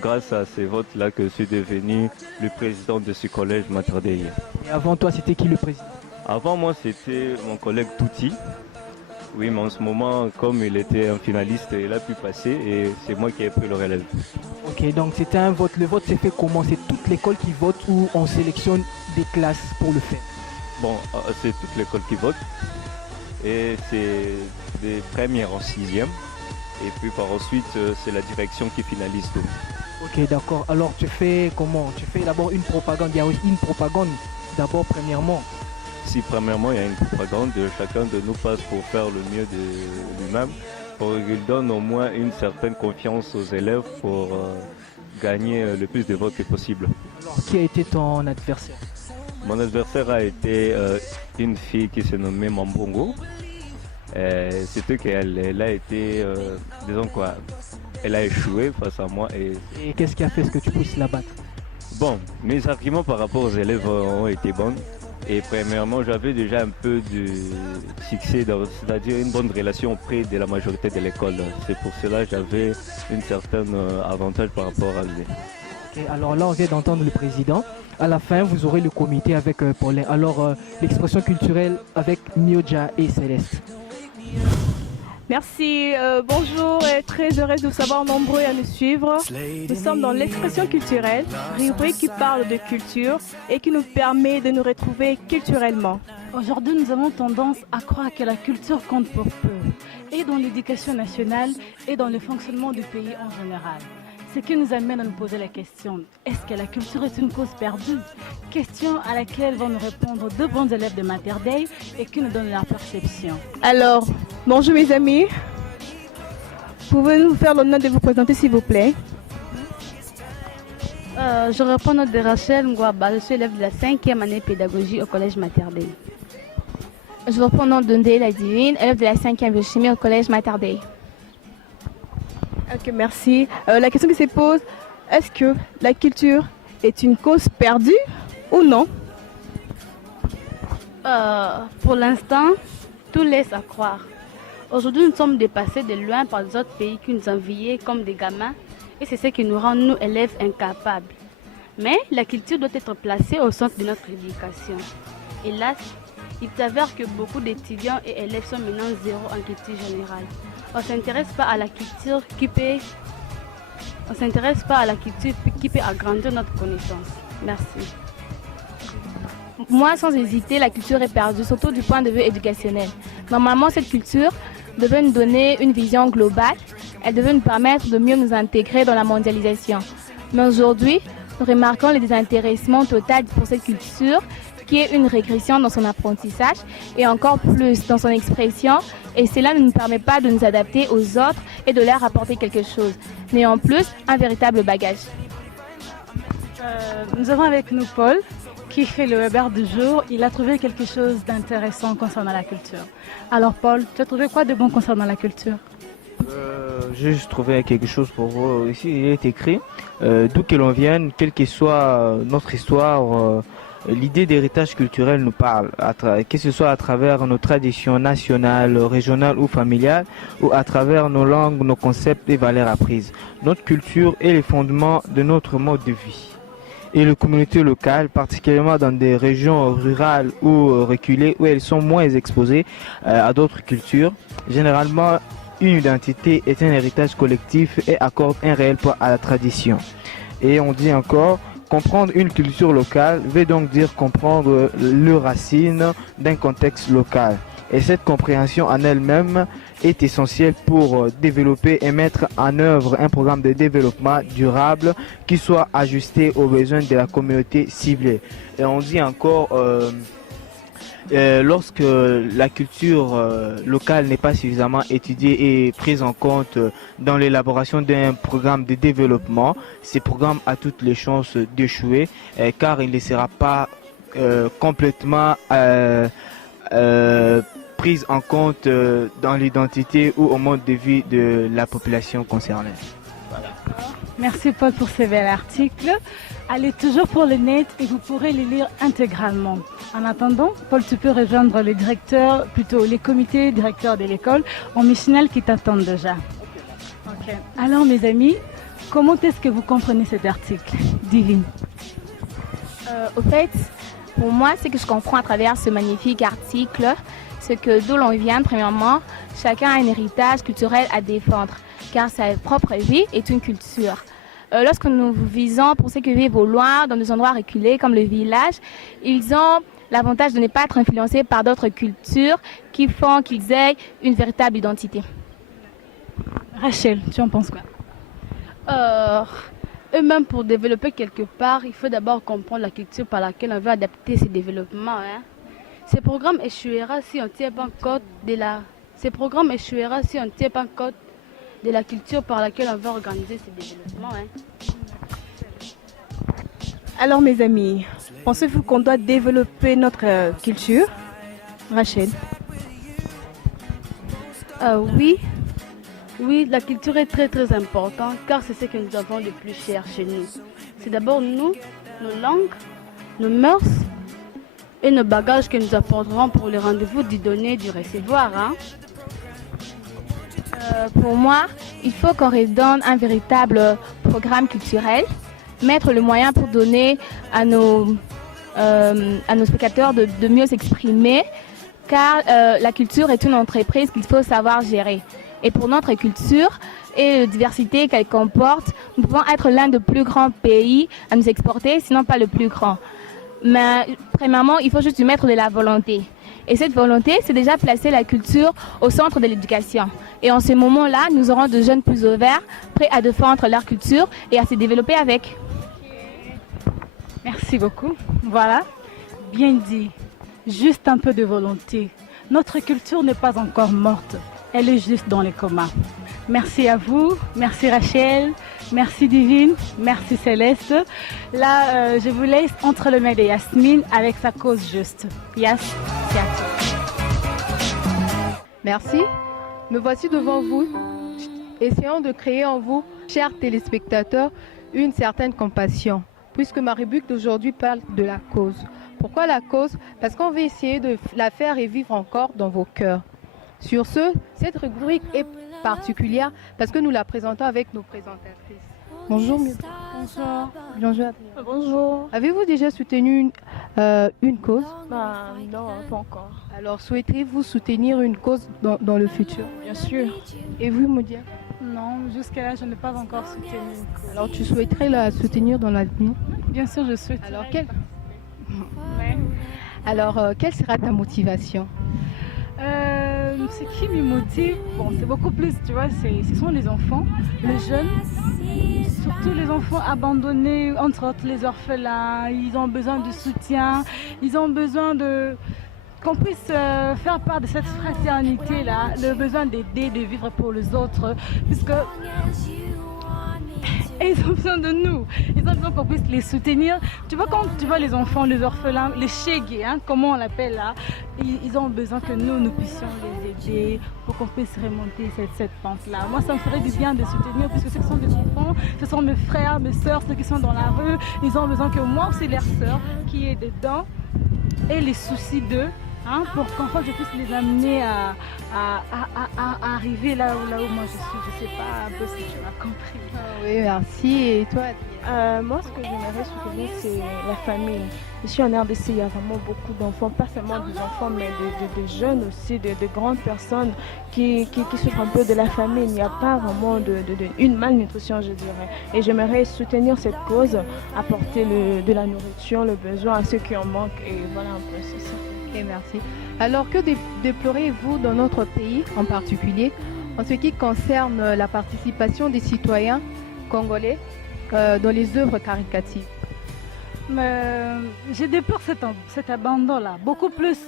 grâce à ces votes-là que je suis devenu le président de ce collège Mater Dei. Et avant toi, c'était qui le président? Avant moi, c'était mon collègue Touti. Oui, mais en ce moment, comme il était un finaliste, il a pu passer et c'est moi qui ai pris le relève. Ok, donc c'était un vote. Le vote s'est fait comment? C'est toute l'école qui vote ou on sélectionne des classes pour le faire? Bon, c'est toute l'école qui vote et c'est des premières en 6e et puis par ensuite, c'est la direction qui finalise tout. Ok, d'accord. Alors tu fais comment? Tu fais d'abord une propagande. Il y a aussi une propagande d'abord premièrement. Si premièrement il y a une propagande, chacun de nous passe pour faire le mieux de lui-même, pour qu'il donne au moins une certaine confiance aux élèves pour gagner le plus de votes que possible. Alors qui a été ton adversaire? Mon adversaire a été une fille qui se nommait Mambongo. C'était qu'elle a été, disons quoi, elle a échoué face à moi. Et qu'est-ce qui a fait que tu puisses la battre? Bon, mes arguments par rapport aux élèves ont été bons. Et premièrement, j'avais déjà un peu de succès, c'est-à-dire une bonne relation auprès de la majorité de l'école. C'est pour cela que j'avais un certain avantage par rapport à lui. Okay, alors là, on vient d'entendre le président. À la fin, vous aurez le comité avec Paulin. Alors, l'expression culturelle avec Mioja et Céleste. Merci, bonjour et très heureuse de vous savoir nombreux à nous suivre. Nous sommes dans l'expression culturelle, rubrique qui parle de culture et qui nous permet de nous retrouver culturellement. Aujourd'hui, nous avons tendance à croire que la culture compte pour peu, et dans l'éducation nationale et dans le fonctionnement du pays en général. Ce qui nous amène à nous poser la question, est-ce que la culture est une cause perdue? Question à laquelle vont nous répondre 2 bons élèves de Mater Dei et qui nous donnent leur perception. Alors, bonjour mes amis. Pouvez-vous nous faire l'honneur de vous présenter s'il vous plaît? Je reprends notre de Rachel Ngwaba, je suis élève de la 5e année pédagogie au collège Mater Dei. Je vous reprends le nom de Ndé, la divine, élève de la 5e biochimie au collège Mater Dei. Ok, merci. La question qui se pose, est-ce que la culture est une cause perdue ou non? Pour l'instant, tout laisse à croire. Aujourd'hui, nous sommes dépassés de loin par les autres pays qui nous enviaient comme des gamins et c'est ce qui nous rend, nous, élèves, incapables. Mais la culture doit être placée au centre de notre éducation. Hélas, il s'avère que beaucoup d'étudiants et élèves sont maintenant zéro en culture générale. On ne s'intéresse pas à la culture qui peut agrandir notre connaissance. Merci. Moi, sans hésiter, la culture est perdue, surtout du point de vue éducationnel. Normalement, cette culture devait nous donner une vision globale. Elle devait nous permettre de mieux nous intégrer dans la mondialisation. Mais aujourd'hui, nous remarquons le désintéressement total pour cette culture, qui est une régression dans son apprentissage et encore plus dans son expression. Et cela ne nous permet pas de nous adapter aux autres et de leur apporter quelque chose, mais en plus, un véritable bagage. Nous avons avec nous Paul, qui fait le webinaire du jour. Il a trouvé quelque chose d'intéressant concernant la culture. Alors Paul, tu as trouvé quoi de bon concernant la culture? J'ai juste trouvé quelque chose pour vous. Ici, il est écrit, d'où que l'on vienne, quelle que soit notre histoire, l'idée d'héritage culturel nous parle, que ce soit à travers nos traditions nationales, régionales ou familiales, ou à travers nos langues, nos concepts et valeurs apprises. Notre culture est le fondement de notre mode de vie. Et les communautés locales, particulièrement dans des régions rurales ou reculées, où elles sont moins exposées à d'autres cultures, généralement, une identité est un héritage collectif et accorde un réel poids à la tradition. Et on dit encore, comprendre une culture locale veut donc dire comprendre les racines d'un contexte local. Et cette compréhension en elle-même est essentielle pour développer et mettre en œuvre un programme de développement durable qui soit ajusté aux besoins de la communauté ciblée. Et on dit encore, lorsque la culture locale n'est pas suffisamment étudiée et prise en compte dans l'élaboration d'un programme de développement, ce programme a toutes les chances d'échouer car il ne sera pas complètement prise en compte dans l'identité ou au mode de vie de la population concernée. Voilà. Merci Paul pour ce bel article. Allez toujours pour le net et vous pourrez les lire intégralement. En attendant, Paul, tu peux rejoindre les directeurs, plutôt les comités directeurs de l'école en missionnaire qui t'attendent déjà. Okay. Alors mes amis, comment est-ce que vous comprenez cet article, Divine? Au fait, pour moi, ce que je comprends à travers ce magnifique article, c'est que d'où l'on vient, premièrement, chacun a un héritage culturel à défendre, car sa propre vie est une culture. Lorsque nous visons pour ceux qui vivent au loin, dans des endroits reculés comme le village, ils ont l'avantage de ne pas être influencés par d'autres cultures qui font qu'ils aient une véritable identité. Rachel, tu en penses quoi? Eux-mêmes, pour développer quelque part, il faut d'abord comprendre la culture par laquelle on veut adapter ces développements. Ces programmes échouera si on ne tient pas compte de la... de la culture par laquelle on veut organiser ces développements. Alors mes amis, pensez-vous qu'on doit développer notre culture? Rachel? Oui, la culture est très très importante car c'est ce que nous avons le plus cher chez nous. C'est d'abord nous, nos langues, nos mœurs et nos bagages que nous apporterons pour le rendez-vous du donner, du recevoir. Pour moi, il faut qu'on redonne un véritable programme culturel, mettre le moyen pour donner à nos spectateurs de mieux s'exprimer, car la culture est une entreprise qu'il faut savoir gérer. Et pour notre culture et la diversité qu'elle comporte, nous pouvons être l'un des plus grands pays à nous exporter, sinon pas le plus grand. Mais premièrement, il faut juste y mettre de la volonté. Et cette volonté, c'est déjà placer la culture au centre de l'éducation. Et en ce moment-là, nous aurons de jeunes plus ouverts, prêts à défendre leur culture et à se développer avec. Merci beaucoup. Voilà, bien dit. Juste un peu de volonté. Notre culture n'est pas encore morte. Elle est juste dans les comas. Merci à vous. Merci Rachel. Merci Divine. Merci Céleste. Là, je vous laisse entre les mains de Yasmine avec sa cause juste. Yas, c'est à toi. Merci. Me voici devant vous. Essayons de créer en vous, chers téléspectateurs, une certaine compassion. Puisque ma rubrique d'aujourd'hui parle de la cause. Pourquoi la cause? Parce qu'on veut essayer de la faire revivre encore dans vos cœurs. Sur ce, cette rubrique est particulière parce que nous la présentons avec nos présentatrices. Bonjour Myrtille. Bonjour. Bonjour. Bonjour. Avez-vous déjà soutenu une cause? Non, pas encore. Alors souhaiterez-vous soutenir une cause dans le futur? Bien sûr. Et vous, Moudia? Non, jusqu'à là, je n'ai pas encore soutenu une cause. Alors tu souhaiterais la soutenir dans l'avenir? Bien sûr, je souhaite. Alors, quelle sera ta motivation? Ce qui me motive, bon, c'est beaucoup plus, tu vois, ce sont les enfants, les jeunes, surtout les enfants abandonnés, entre autres les orphelins. Ils ont besoin de soutien, ils ont besoin qu'on puisse faire part de cette fraternité-là, le besoin d'aider, de vivre pour les autres, puisque et ils ont besoin de nous, ils ont besoin qu'on puisse les soutenir. Tu vois, quand tu vois les enfants, les orphelins, les chégués, hein, comment on l'appelle là, ils ont besoin que nous puissions les aider pour qu'on puisse remonter cette pente-là. Moi, ça me ferait du bien de soutenir, puisque ce sont des enfants, ce sont mes frères, mes soeurs, ceux qui sont dans la rue. Ils ont besoin que moi aussi, leur sœur, qui est dedans, ait les soucis d'eux. Hein, pour qu'en fait je puisse les amener à arriver là où moi je suis. Je sais pas un peu si tu m'as compris. Oui, merci. Et toi? Moi, ce que j'aimerais soutenir, c'est la famille. Ici en RDC, il y a vraiment beaucoup d'enfants, pas seulement des enfants, mais de jeunes aussi, de grandes personnes qui souffrent un peu de la famine. Il n'y a pas vraiment une malnutrition, je dirais. Et j'aimerais soutenir cette cause, apporter de la nourriture, le besoin à ceux qui en manquent. Et voilà un peu, c'est ça. Ok, merci. Alors, que déplorez-vous dans notre pays en particulier en ce qui concerne la participation des citoyens congolais dans les œuvres caritatives? Je déplore cet abandon-là, beaucoup plus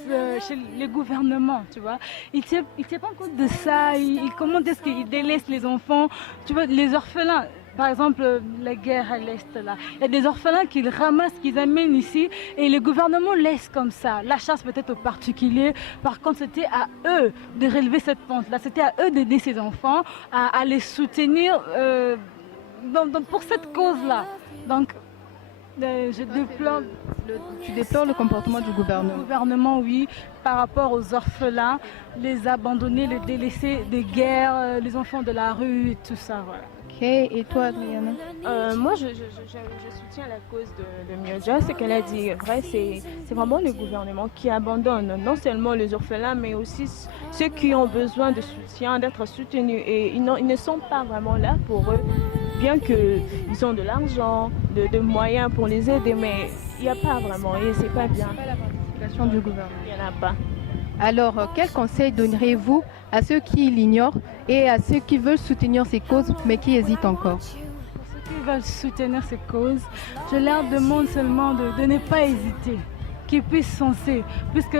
chez les gouvernements, tu vois. Ils ne tiennent pas compte de ça, comment est-ce qu'ils délaissent les enfants, tu vois, les orphelins. Par exemple, la guerre à l'Est, là. Il y a des orphelins qu'ils ramassent, qu'ils amènent ici, et le gouvernement laisse comme ça. La chasse peut-être aux particuliers. Par contre, c'était à eux de relever cette pente-là. C'était à eux d'aider ces enfants, à les soutenir pour cette cause-là. Donc, je déplore... Tu déplores le comportement du gouvernement? Le gouvernement, oui, par rapport aux orphelins, les abandonnés, les délaissés des guerres, les enfants de la rue, tout ça, voilà. Ok, et toi, Adriana? Moi, je soutiens la cause de Myoja. Ce qu'elle a dit est vrai, c'est vraiment le gouvernement qui abandonne non seulement les orphelins, mais aussi ceux qui ont besoin de soutien, d'être soutenus. Et ils ne sont pas vraiment là pour eux, bien qu'ils ont de l'argent, de moyens pour les aider, mais il n'y a pas vraiment, et c'est pas bien. La participation du gouvernement. Il n'y en a pas. Alors, quel conseil donnerez-vous à ceux qui l'ignorent et à ceux qui veulent soutenir ces causes mais qui hésitent encore? Pour ceux qui veulent soutenir ces causes, je leur demande seulement de ne pas hésiter, qu'ils puissent foncer, puisque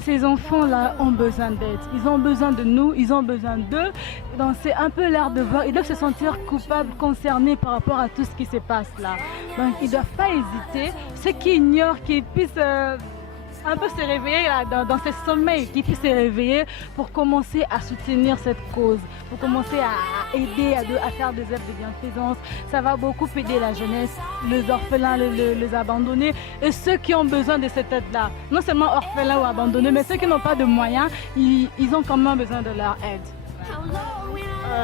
ces enfants-là ont besoin d'aide. Ils ont besoin de nous, ils ont besoin d'eux. Donc c'est un peu leur devoir. Ils doivent se sentir coupables, concernés par rapport à tout ce qui se passe là. Donc ils ne doivent pas hésiter. Ceux qui ignorent, qu'ils puissent... un peu se réveiller dans ce sommeil, qui puisse se réveiller pour commencer à soutenir cette cause, pour commencer à aider, à faire des œuvres de bienfaisance. Ça va beaucoup aider la jeunesse, les orphelins, les abandonnés et ceux qui ont besoin de cette aide-là. Non seulement orphelins ou abandonnés, mais ceux qui n'ont pas de moyens, ils ont quand même besoin de leur aide.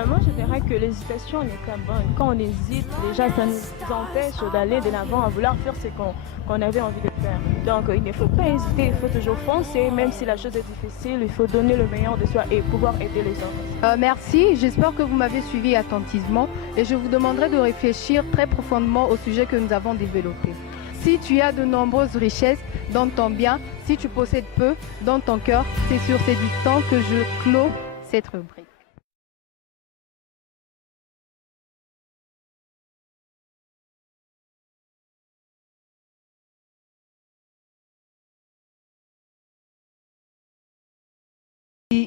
Moi, je dirais que l'hésitation n'est pas bonne. Quand on hésite, déjà, ça nous empêche d'aller de l'avant à vouloir faire ce qu'on avait envie de faire. Donc, il ne faut pas hésiter, il faut toujours foncer, même si la chose est difficile, il faut donner le meilleur de soi et pouvoir aider les autres. Merci, j'espère que vous m'avez suivi attentivement et je vous demanderai de réfléchir très profondément au sujet que nous avons développé. Si tu as de nombreuses richesses dans ton bien, si tu possèdes peu dans ton cœur, c'est sur ces dictants que je clôt cette rubrique.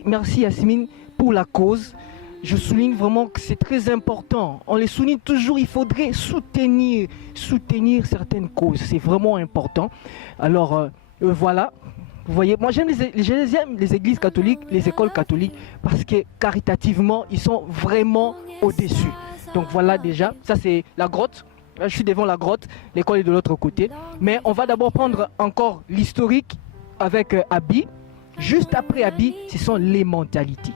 Merci Yasmine pour la cause. Je souligne vraiment que c'est très important. On les souligne toujours, il faudrait soutenir certaines causes. C'est vraiment important. Alors voilà, Vous voyez, moi j'aime les églises catholiques, les écoles catholiques, parce que caritativement, ils sont vraiment au-dessus. Donc voilà déjà, ça c'est la grotte. Là, je suis devant la grotte, l'école est de l'autre côté. Mais on va d'abord prendre encore l'historique avec Abby. Juste après Abby, ce sont les mentalités.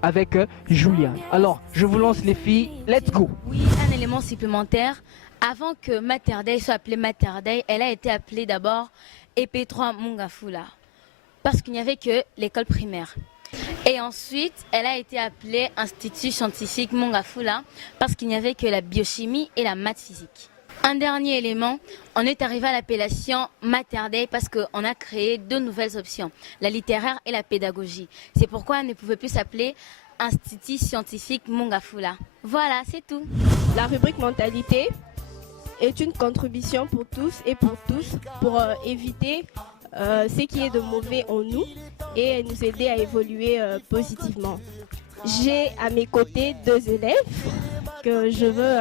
Avec Julian. Alors, je vous lance les filles, let's go. Oui, un élément supplémentaire. Avant que Mater Dei soit appelée Mater Dei, elle a été appelée d'abord EP3 Mungafula, parce qu'il n'y avait que l'école primaire. Et ensuite, elle a été appelée Institut scientifique Mungafula, parce qu'il n'y avait que la biochimie et la maths physique. Un dernier élément, on est arrivé à l'appellation Mater Dei parce qu'on a créé 2 nouvelles options, la littéraire et la pédagogie. C'est pourquoi elle ne pouvait plus s'appeler Institut scientifique Mungafula. Voilà, c'est tout. La rubrique mentalité est une contribution pour tous et pour tous pour éviter ce qui est de mauvais en nous et nous aider à évoluer positivement. J'ai à mes côtés 2 élèves que je veux...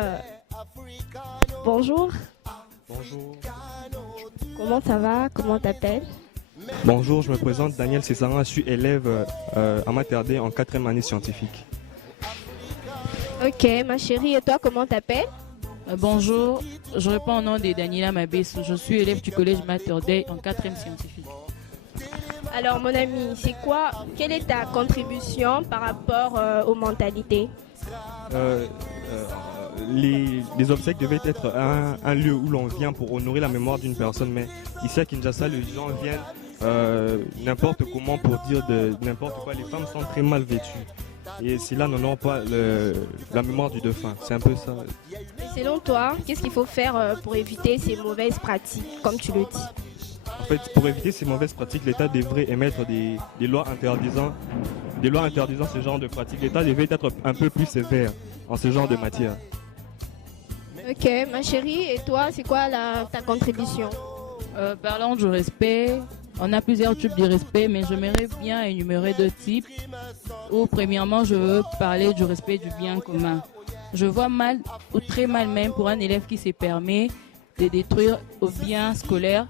Bonjour. Bonjour. Comment ça va? Comment t'appelles? Bonjour, je me présente Daniel Césarin, je suis élève à Mater Dei en 4e année scientifique. Ok, ma chérie, et toi, comment t'appelles? Bonjour, je réponds au nom de Daniela Mabès. Je suis élève du collège Mater Dei en 4e scientifique. Alors, mon ami, quelle est ta contribution par rapport aux mentalités? Les obsèques devaient être un lieu où l'on vient pour honorer la mémoire d'une personne, mais ici à Kinshasa, les gens viennent n'importe comment pour dire n'importe quoi. Les femmes sont très mal vêtues et si là n'honorent pas la mémoire du défunt. C'est un peu ça. Selon toi, qu'est-ce qu'il faut faire pour éviter ces mauvaises pratiques, comme tu le dis? En fait, pour éviter ces mauvaises pratiques, l'État devrait émettre des lois interdisant ce genre de pratiques. L'État devrait être un peu plus sévère en ce genre de matière. Ok, ma chérie, et toi, c'est quoi ta contribution? Parlons du respect. On a plusieurs types de respect, mais j'aimerais bien énumérer 2 types. Premièrement, je veux parler du respect du bien commun. Je vois mal, ou très mal même, pour un élève qui se permet de détruire au bien scolaire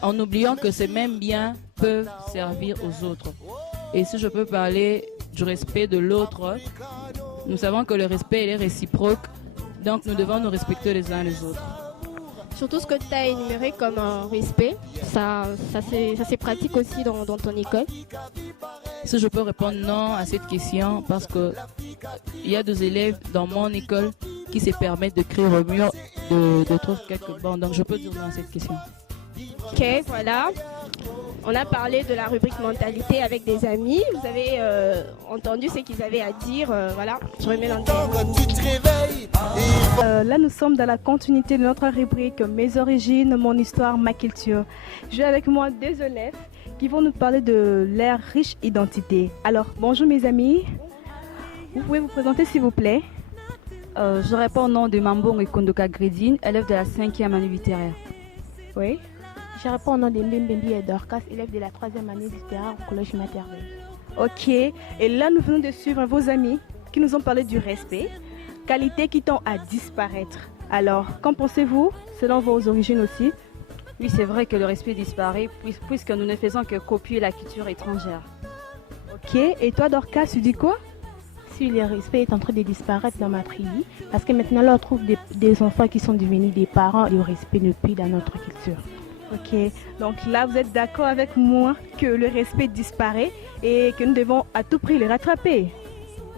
en oubliant que ces mêmes biens peuvent servir aux autres. Et si je peux parler du respect de l'autre, nous savons que le respect est réciproque. Donc nous devons nous respecter les uns les autres. Surtout ce que tu as énuméré comme respect, ça se pratique aussi dans ton école? Si je peux répondre non à cette question, parce que il y a 2 élèves dans mon école qui se permettent de créer au mur de trouver quelques bancs. Donc je peux dire non à cette question. Ok, voilà. On a parlé de la rubrique mentalité avec des amis. Vous avez entendu ce qu'ils avaient à dire. Voilà, je remets l'antenne. Là, nous sommes dans la continuité de notre rubrique Mes origines, mon histoire, ma culture. J'ai avec moi 2 élèves qui vont nous parler de leur riche identité. Alors, bonjour mes amis. Vous pouvez vous présenter s'il vous plaît? Je réponds au nom de Mambong et Kondoka Gredine, élève de la 5e année littéraire. Oui. Je réponds au nom de Mbembendi et Dorcas, élève de la 3e année littéraire au collège Mater Dei. Ok, et là nous venons de suivre vos amis qui nous ont parlé du respect, qualité qui tend à disparaître. Alors, qu'en pensez-vous, selon vos origines aussi? Oui, c'est vrai que le respect disparaît puisque nous ne faisons que copier la culture étrangère. Ok, et toi Dorcas, tu dis quoi? Si le respect est en train de disparaître dans ma tribu, parce que maintenant là on trouve des enfants qui sont devenus des parents et le respect ne plus dans notre culture. Ok, donc là vous êtes d'accord avec moi que le respect disparaît et que nous devons à tout prix le rattraper?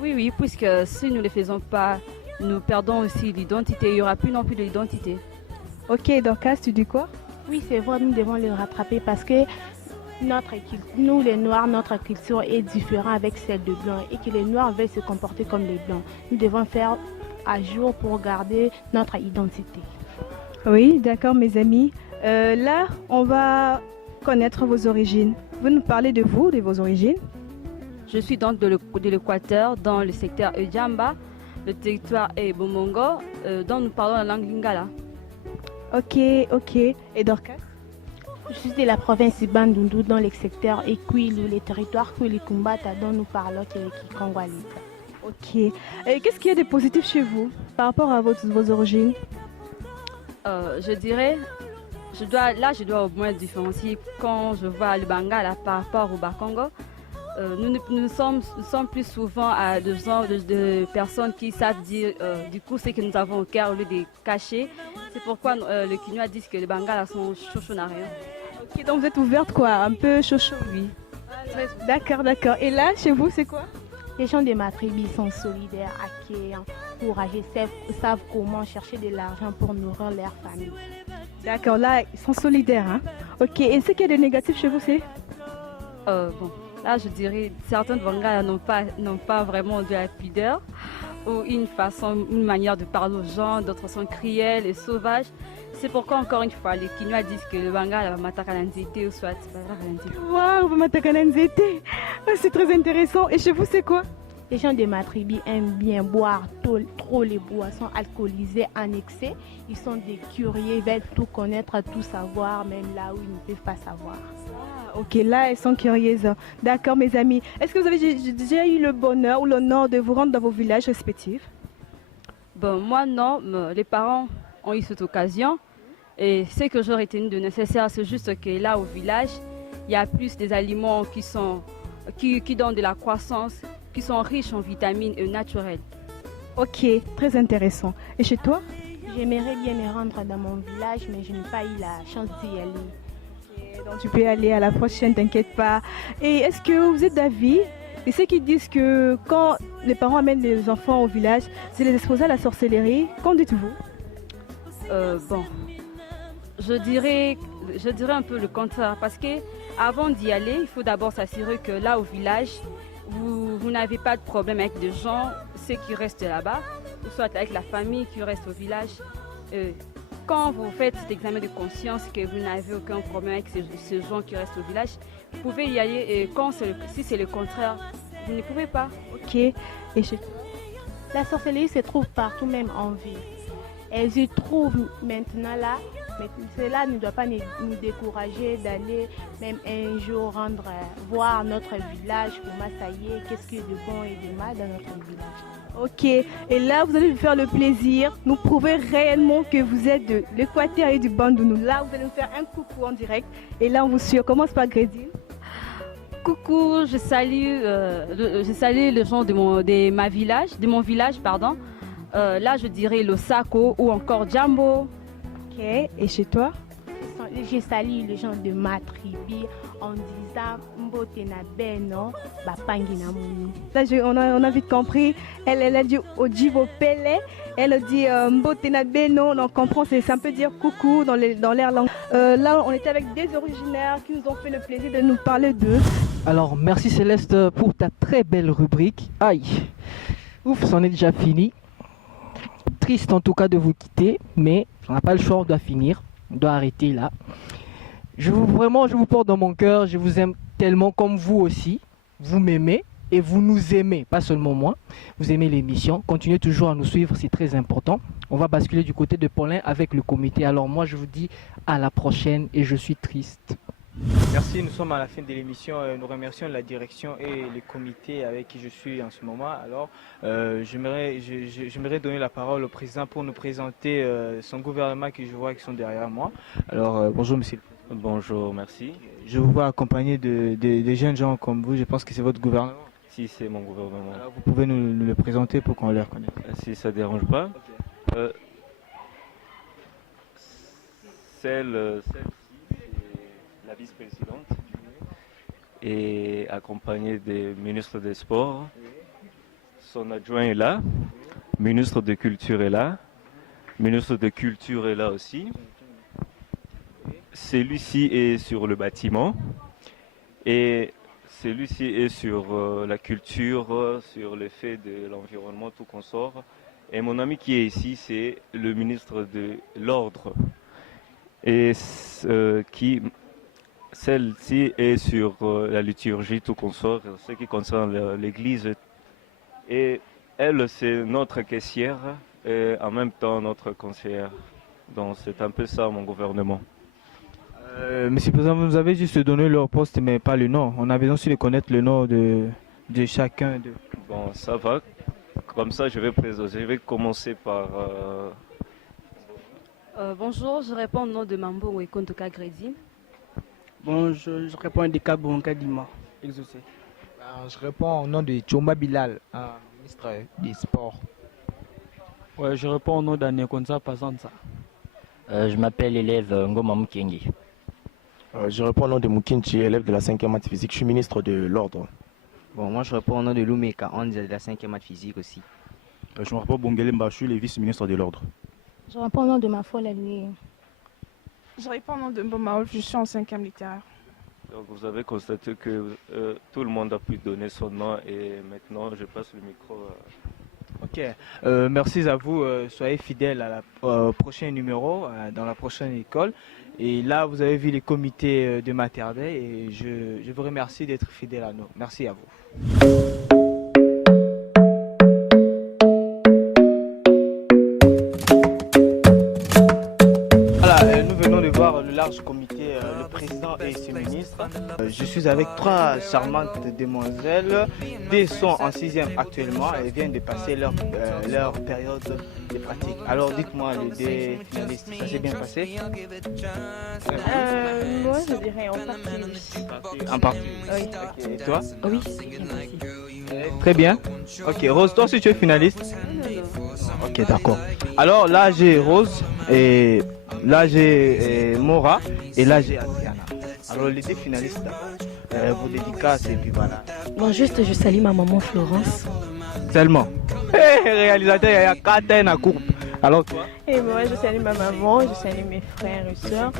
Oui, puisque si nous ne le faisons pas, nous perdons aussi l'identité, il n'y aura plus non plus de l'identité. Ok, Dorcas, tu dis quoi? Oui, c'est vrai, nous devons le rattraper parce que nous les Noirs, notre culture est différente avec celle des Blancs et que les Noirs veulent se comporter comme les Blancs. Nous devons faire à jour pour garder notre identité. Oui, d'accord mes amis. Là, on va connaître vos origines. Vous nous parlez de vous, de vos origines? Je suis donc de l'Équateur, dans le secteur Ejamba. Le territoire est Bomongo, dont nous parlons la langue lingala. Ok. Et Dorcas? Je suis de la province de Bandundu, dans le secteur Ekwilu, le territoire Kwilikumbata, dont nous parlons le Kikongwali. Ok. Et qu'est-ce qu'il y a de positif chez vous par rapport à vos origines? Je dirais je dois au moins différencier quand je vois le Bangala par rapport au Bakongo. Nous sommes plus souvent à de genre de personnes qui savent dire du coup ce que nous avons au cœur au lieu de cacher. C'est pourquoi le Quinois dit que les Bangala sont chochonariens. Ok, donc vous êtes ouverte quoi, un peu chocho? Oui. D'accord. Et là, chez vous, c'est quoi? Les gens de ma tribu sont solidaires, accueillants, courageux, savent comment chercher de l'argent pour nourrir leur famille. D'accord, là, ils sont solidaires. Hein? Ok, et ce qui est de négatif chez vous, c'est? Bon, là, je dirais certains Bangala n'ont pas vraiment de la pudeur ou une manière de parler aux gens, d'autres sont cruels et sauvages. C'est pourquoi, encore une fois, les Quinois disent que le Bangala va matakalanzete ou soit Waouh, matakalanzete, c'est très intéressant. Et chez vous, c'est quoi? Les gens de ma tribu aiment bien boire trop les boissons alcoolisées en excès. Ils sont des curieux, ils veulent tout connaître, tout savoir, même là où ils ne peuvent pas savoir. Ok, là, elles sont curieuses. D'accord, mes amis. Est-ce que vous avez déjà eu le bonheur ou l'honneur de vous rendre dans vos villages respectifs? Bon, moi, non. Mais les parents ont eu cette occasion. Et ce que j'aurais tenu de nécessaire, c'est juste que là, au village, il y a plus des aliments qui donnent de la croissance, qui sont riches en vitamines et naturels. Ok, très intéressant. Et chez toi? J'aimerais bien me rendre dans mon village, mais je n'ai pas eu la chance d'y aller. Donc tu peux y aller à la prochaine, t'inquiète pas. Et est-ce que vous êtes d'avis? Et ceux qui disent que quand les parents amènent les enfants au village, c'est les exposer à la sorcellerie, qu'en dites-vous? Bon, je dirais un peu le contraire, parce que avant d'y aller, il faut d'abord s'assurer que là au village, vous n'avez pas de problème avec des gens, ceux qui restent là-bas, ou soit avec la famille qui reste au village. Quand vous faites cet examen de conscience que vous n'avez aucun problème avec ces gens qui restent au village, vous pouvez y aller, et si c'est le contraire, vous ne pouvez pas. Ok. Et la sorcellerie se trouve partout, même en ville. Elles y trouvent maintenant là, mais cela ne doit pas nous décourager d'aller même un jour voir notre village, comment ça y est, qu'est-ce qui est de bon et de mal dans notre village. Ok, et là vous allez nous faire le plaisir, nous prouver réellement que vous êtes de l'Équateur et du Bandounou. Là vous allez nous faire un coucou en direct, et là on vous suit. On commence par Grédine. Coucou, je salue les gens de mon village, pardon. Là, je dirais le Sako ou encore Jambo. Ok, et chez toi? Je salue les gens de ma tribu en disant Mbotena Beno, Bapangi Namuni. Là, on a vite compris. Elle a dit Ojibo Pele. Elle dit Mbotena Beno. On comprend, ça peut dire coucou dans leur langue. Là, on était avec des originaires qui nous ont fait le plaisir de nous parler d'eux. Alors, merci Céleste pour ta très belle rubrique. Aïe, ouf, c'en est déjà fini. Triste en tout cas de vous quitter, mais on n'a pas le choix, on doit finir, on doit arrêter là. Je vous porte dans mon cœur, je vous aime tellement comme vous aussi. Vous m'aimez et vous nous aimez, pas seulement moi. Vous aimez l'émission, continuez toujours à nous suivre, c'est très important. On va basculer du côté de Paulin avec le comité. Alors moi je vous dis à la prochaine et je suis triste. Merci, nous sommes à la fin de l'émission. Nous remercions la direction et les comités avec qui je suis en ce moment. Alors, j'aimerais donner la parole au président pour nous présenter son gouvernement que je vois qui sont derrière moi. Alors, bonjour monsieur. Bonjour, merci. Je vous vois accompagné de jeunes gens comme vous. Je pense que c'est votre gouvernement. Si, c'est mon gouvernement. Alors, vous pouvez nous le présenter pour qu'on les reconnaisse. Si ça ne dérange pas. Okay. Celle-ci, c'est la vice-présidente et accompagnée des ministres des Sports. Son adjoint est là, ministre de Culture est là, ministre de Culture est là aussi. Celui-ci est sur le bâtiment et celui-ci est sur la culture, sur l'effet de l'environnement, tout consort. Et mon ami qui est ici, c'est le ministre de l'Ordre. Et celle-ci est sur la liturgie, tout consort, ce qui concerne l'Église. Et elle, c'est notre caissière et en même temps notre conseillère. Donc c'est un peu ça mon gouvernement. Monsieur le Président, vous nous avez juste donné leur poste, mais pas le nom. On a besoin aussi de connaître le nom de chacun. Bon, ça va. Comme ça, je vais commencer par Bonjour, je réponds au nom de Mambo Wekontoka Gredi. Bon, je réponds à Deka Bonka Dima, exaucé. Je réponds au nom de Chomba Bilal, ministre des Sports. Ouais, je réponds au nom d'Anekonza Pazanza. Je m'appelle l'élève Ngoma Mukengi. Je réponds au nom de Mukinchi, élève de la 5e maths physique. Je suis ministre de l'Ordre. Bon, moi je réponds au nom de Lumeka, on est de la 5e maths physique aussi. Je m'appelle Bongelemba, je suis le vice-ministre de l'Ordre. Je réponds au nom de ma folle alliée. Je réponds au nom de Mbomaol, je suis en 5e littéraire. Donc vous avez constaté que tout le monde a pu donner son nom et maintenant je passe le micro. Ok, merci à vous. Soyez fidèles au prochain numéro, dans la prochaine école. Et là, vous avez vu les comités de Materday et je vous remercie d'être fidèles à nous. Merci à vous. Voilà, nous venons de voir le large comité, le président et ses ministres. Je suis avec 3 charmantes demoiselles. Des sont en 6e actuellement. Elles viennent de passer leur période de pratique. Alors dites-moi, les 2 finalistes, ça s'est bien passé? Moi, je dirais en partie. En partie? Oui. Okay. Et toi? Oui. Très bien. Ok, Rose, toi aussi tu es finaliste? Ok, d'accord. Alors là j'ai Rose, et là j'ai Mora, et là j'ai Adriana. Alors les 2 finalistes, vous dédicacez et puis voilà. Bon, juste je salue ma maman Florence. Seulement. Hey, réalisateur, il y a 4 à courbe. Alors toi? Et moi, je salue ma maman, je salue mes frères et soeurs,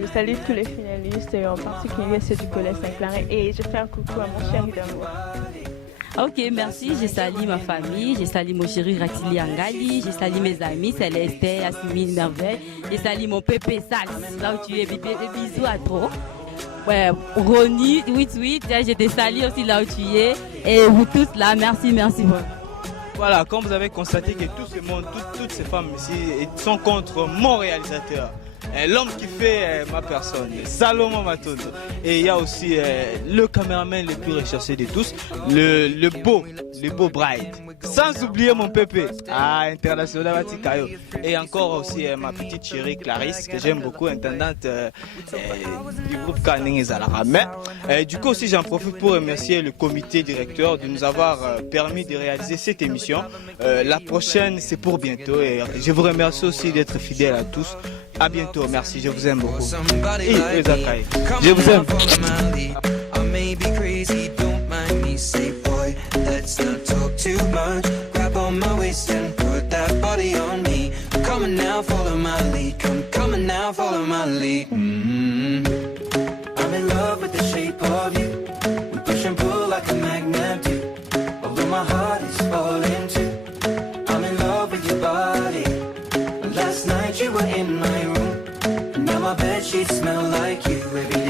je salue tous les finalistes, et en particulier ceux du collège Saint-Claret, et je fais un coucou à mon chéri d'amour. Ok, merci. Je salue ma famille, je salue mon chéri Ratili Angali, je salue mes amis Céleste, Assimine Merveille, je salue mon pépé Sax, là où tu es, bébé, bisous à toi. Ouais, Ronnie, 88, je te salue aussi là où tu es, et vous tous là, merci beaucoup. Voilà, comme vous avez constaté que tout ce monde, toutes ces femmes ici sont contre mon réalisateur. L'homme qui fait ma personne, Salomon Matondo. Et il y a aussi le caméraman le plus recherché de tous, le beau Bride. Sans oublier mon pépé, international Matikayo. Et encore aussi ma petite chérie Clarisse, que j'aime beaucoup, intendante du groupe Kaning Zalara. Mais du coup aussi j'en profite pour remercier le comité directeur de nous avoir permis de réaliser cette émission. La prochaine c'est pour bientôt et je vous remercie aussi d'être fidèles à tous. À bientôt, merci, je vous aime beaucoup. Je vous aime. I may be crazy, don't mind me. Say, boy, let's not talk too much. Grab on my waist and put that body on me. I'm coming now, follow my lead. Come coming now, follow my lead. I'm in love with the shape of you. We push and pull like a magnet do. Although my heart is falling too. I'm in love with your body. Last night you were in my room. Now my bedsheets smell like you. Every